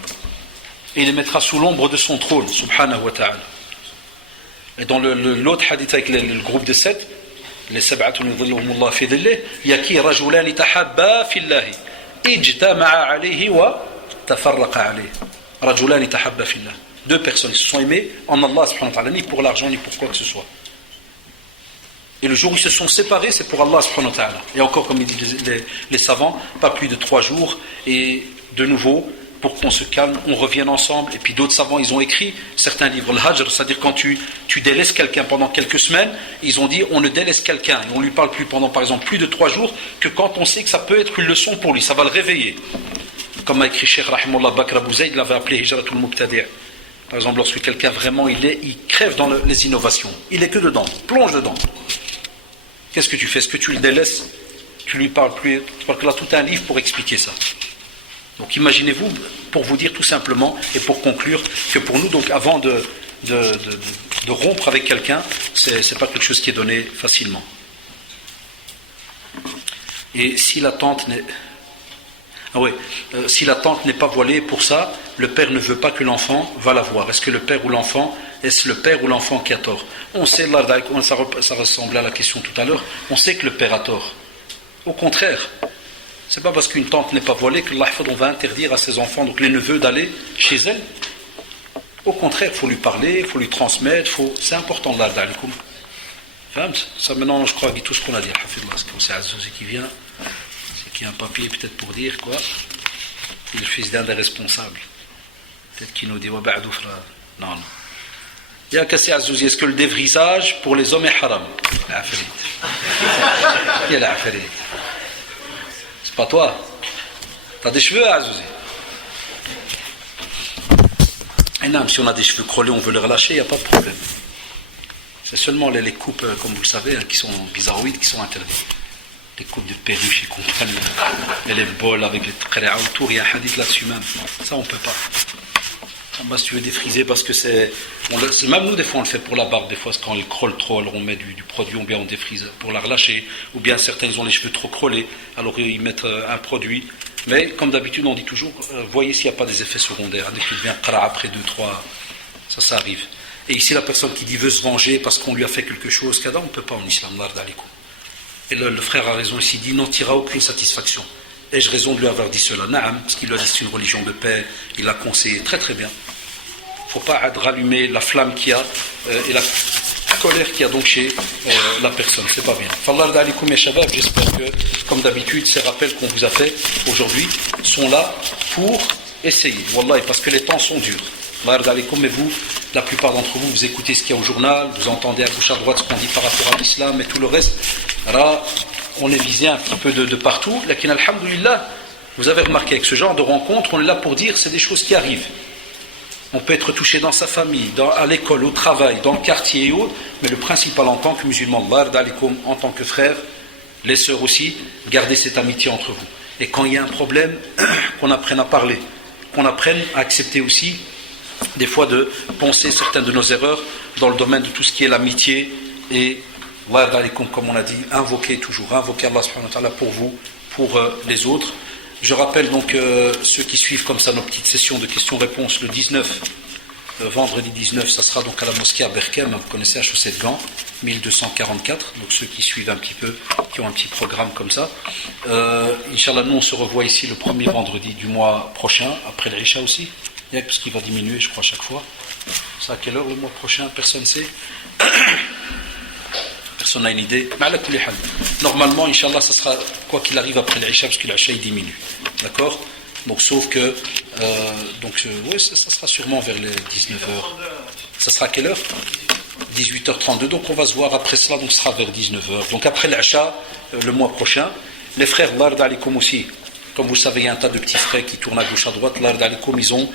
Et il les mettra sous l'ombre de son trône subhanahu wa ta'ala. Et dans l'autre hadith avec le groupe de 7, les sab'atun yudhilluhumullah fi dhillih, il y a qui rajulani tahabba fillahi ijtama'a alayhi wa tafarraqa alayhi. Rajulani tahabba fillah. Deux personnes qui se sont aimées en Allah subhanahu wa ta'ala, ni pour l'argent ni pour quoi que ce soit. Et le jour où ils se sont séparés, c'est pour Allah subhanahu wa ta'ala. Et encore, comme disent les savants, pas plus de 3 jours, et de nouveau, pour qu'on se calme, on revienne ensemble. Et puis d'autres savants, ils ont écrit certains livres, le hajr, c'est-à-dire quand tu délaisses quelqu'un pendant quelques semaines, ils ont dit on ne délaisse quelqu'un, et on ne lui parle plus pendant par exemple plus de 3 jours, que quand on sait que ça peut être une leçon pour lui, ça va le réveiller. Comme a écrit Cheikh Rahimullah Bakr Abou Zayd, il l'avait appelé Hijratul Muqtadi'. Par exemple, lorsque quelqu'un vraiment il crève dans les innovations, il est que dedans, plonge dedans. Qu'est-ce que tu fais? Est-ce que tu le délaisses? Tu lui parles plus? Parce que là, tout un livre pour expliquer ça. Donc imaginez-vous, pour vous dire tout simplement, et pour conclure, que pour nous, donc avant de rompre avec quelqu'un, c'est pas quelque chose qui est donné facilement. Et si la tante n'est... si la tante n'est pas voilée pour ça, le père ne veut pas que l'enfant va la voir. Est-ce le père ou l'enfant qui a tort? On sait, ça ressemble à la question tout à l'heure, on sait que le père a tort. Au contraire, c'est pas parce qu'une tante n'est pas voilée que on va interdire à ses enfants, donc les neveux, d'aller chez elle. Au contraire, il faut lui parler, il faut lui transmettre, c'est important là, d'alikum. Ça maintenant, je crois, tout ce qu'on a dit. C'est Azouzi qui vient, c'est qu'il y a un papier peut-être pour dire quoi. Il est le fils d'un des responsables. Peut-être qu'il nous dit non. Il y a cassé Azouzi, est-ce que le dévrisage pour les hommes est haram? Il y a l'affaire. C'est pas toi. T'as des cheveux, Azouzi? Et non, si on a des cheveux crôlés, on veut les relâcher, il n'y a pas de problème. C'est seulement les coupes, comme vous le savez, qui sont bizarroïdes, qui sont interdites. Les coupes de perruches et compagnie, et les bols avec les tqari'a autour, il y a un hadith là-dessus même. Ça, on ne peut pas. Si tu veux défriser, parce que même nous, des fois, on le fait pour la barbe. Des fois, quand elle crôle trop, alors on met du produit, ou bien on défrise pour la relâcher. Ou bien certains, ils ont les cheveux trop crôlés, alors ils mettent un produit. Mais comme d'habitude, on dit toujours, voyez s'il n'y a pas des effets secondaires. Dès qu'il vient qara après 2-3, ça arrive. Et ici, la personne qui dit veut se venger parce qu'on lui a fait quelque chose, on ne peut pas en islam. Et le frère a raison ici, il dit n'en tirera aucune satisfaction. Ai-je raison de lui avoir dit cela? Naam, parce qu'il lui a dit c'est une religion de paix, il l'a conseillé très très bien. Il ne faut pas rallumer la flamme qu'il y a et la colère qu'il y a donc chez la personne, c'est pas bien. Fallah d'alikum ya shabab, j'espère que, comme d'habitude, ces rappels qu'on vous a fait aujourd'hui sont là pour essayer. Wallahi, parce que les temps sont durs. Mais vous, la plupart d'entre vous, vous écoutez ce qu'il y a au journal, vous entendez à gauche à droite ce qu'on dit par rapport à l'islam et tout le reste. Là, on est visé un petit peu de partout. Lakin, alhamdoulilah, vous avez remarqué avec ce genre de rencontres, on est là pour dire c'est des choses qui arrivent. On peut être touché dans sa famille, à l'école, au travail, dans le quartier et autres, mais le principal en tant que musulman, en tant que frère, les sœurs aussi, gardez cette amitié entre vous. Et quand il y a un problème, qu'on apprenne à parler, qu'on apprenne à accepter aussi des fois de penser certaines de nos erreurs dans le domaine de tout ce qui est l'amitié et, comme on a dit, invoquer Allah subhanahu wa ta'ala pour vous, pour les autres. Je rappelle donc ceux qui suivent comme ça nos petites sessions de questions-réponses le 19, vendredi 19, ça sera donc à la mosquée à Berkem, vous connaissez, à Chaussée de Gand, 1244, donc ceux qui suivent un petit peu, qui ont un petit programme comme ça. Inch'Allah, nous on se revoit ici le premier vendredi du mois prochain, après l'Isha aussi, parce qu'il va diminuer je crois chaque fois. C'est à quelle heure le mois prochain? Personne ne sait. Personne n'a une idée. Normalement, Inch'Allah, ça sera quoi qu'il arrive après l'Isha, parce que l'Isha il diminue. D'accord? Donc, sauf que. Oui, ça sera sûrement vers les 19h. Ça sera à quelle heure? 18h32. Donc, on va se voir après cela, donc ce sera vers 19h. Donc, après l'Isha, le mois prochain, les frères, Lard alikum aussi. Comme vous savez, il y a un tas de petits frères qui tournent à gauche à droite. Lard alikum, ils ont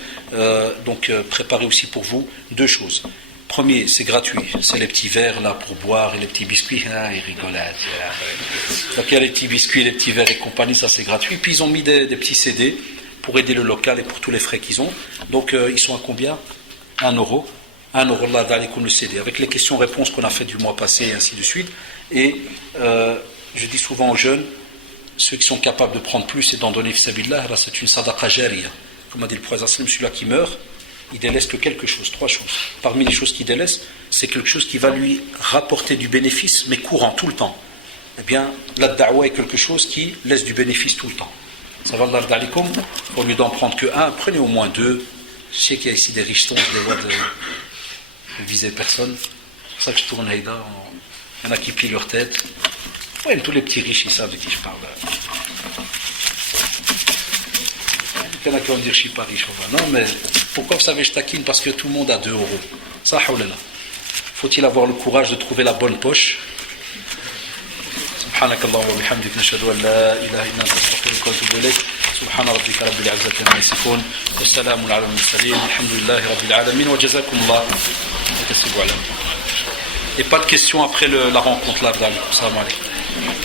préparé aussi pour vous deux choses. Premier, c'est gratuit, c'est les petits verres là pour boire et les petits biscuits. Ah, ils rigolent. Donc il y a les petits biscuits, les petits verres et compagnie, ça c'est gratuit. Puis ils ont mis des petits CD pour aider le local et pour tous les frais qu'ils ont. Donc ils sont à combien? 1 euro. 1 euro là d'Alikum le CD. Avec les questions-réponses qu'on a faites du mois passé et ainsi de suite. Et je dis souvent aux jeunes, ceux qui sont capables de prendre plus et d'en donner fisabilillah, là c'est une sadaqa jariya. Comme a dit le prophète, celui-là qui meurt, il délaisse que quelque chose, 3 choses. Parmi les choses qu'il délaisse, c'est quelque chose qui va lui rapporter du bénéfice, mais courant, tout le temps. Eh bien, la da'wa est quelque chose qui laisse du bénéfice tout le temps. Ça va, Allah d'alikum, au lieu d'en prendre que 1, prenez au moins 2. Je sais qu'il y a ici des richetons, je les vois de viser personne. C'est pour ça que je tourne Haïda. Il y en a qui pillent leur tête. Ouais, tous les petits riches, ils savent de qui je parle. Il y en a qui vont me dire je ne suis pas riche. Non, mais pourquoi vous savez je taquine? Parce que tout le monde a 2 euros. Ça, faut-il avoir le courage de trouver la bonne poche? سبحانك اللهم وبحمدك نشهد أن لا إله إلا أنت نستغفرك ونتوب إليك سبحان ربك رب العزة عما يصفون والسلام على المرسلين الحمد لله رب العالمين وجزاكم الله Et pas de questions après la rencontre là. Salam alaikum.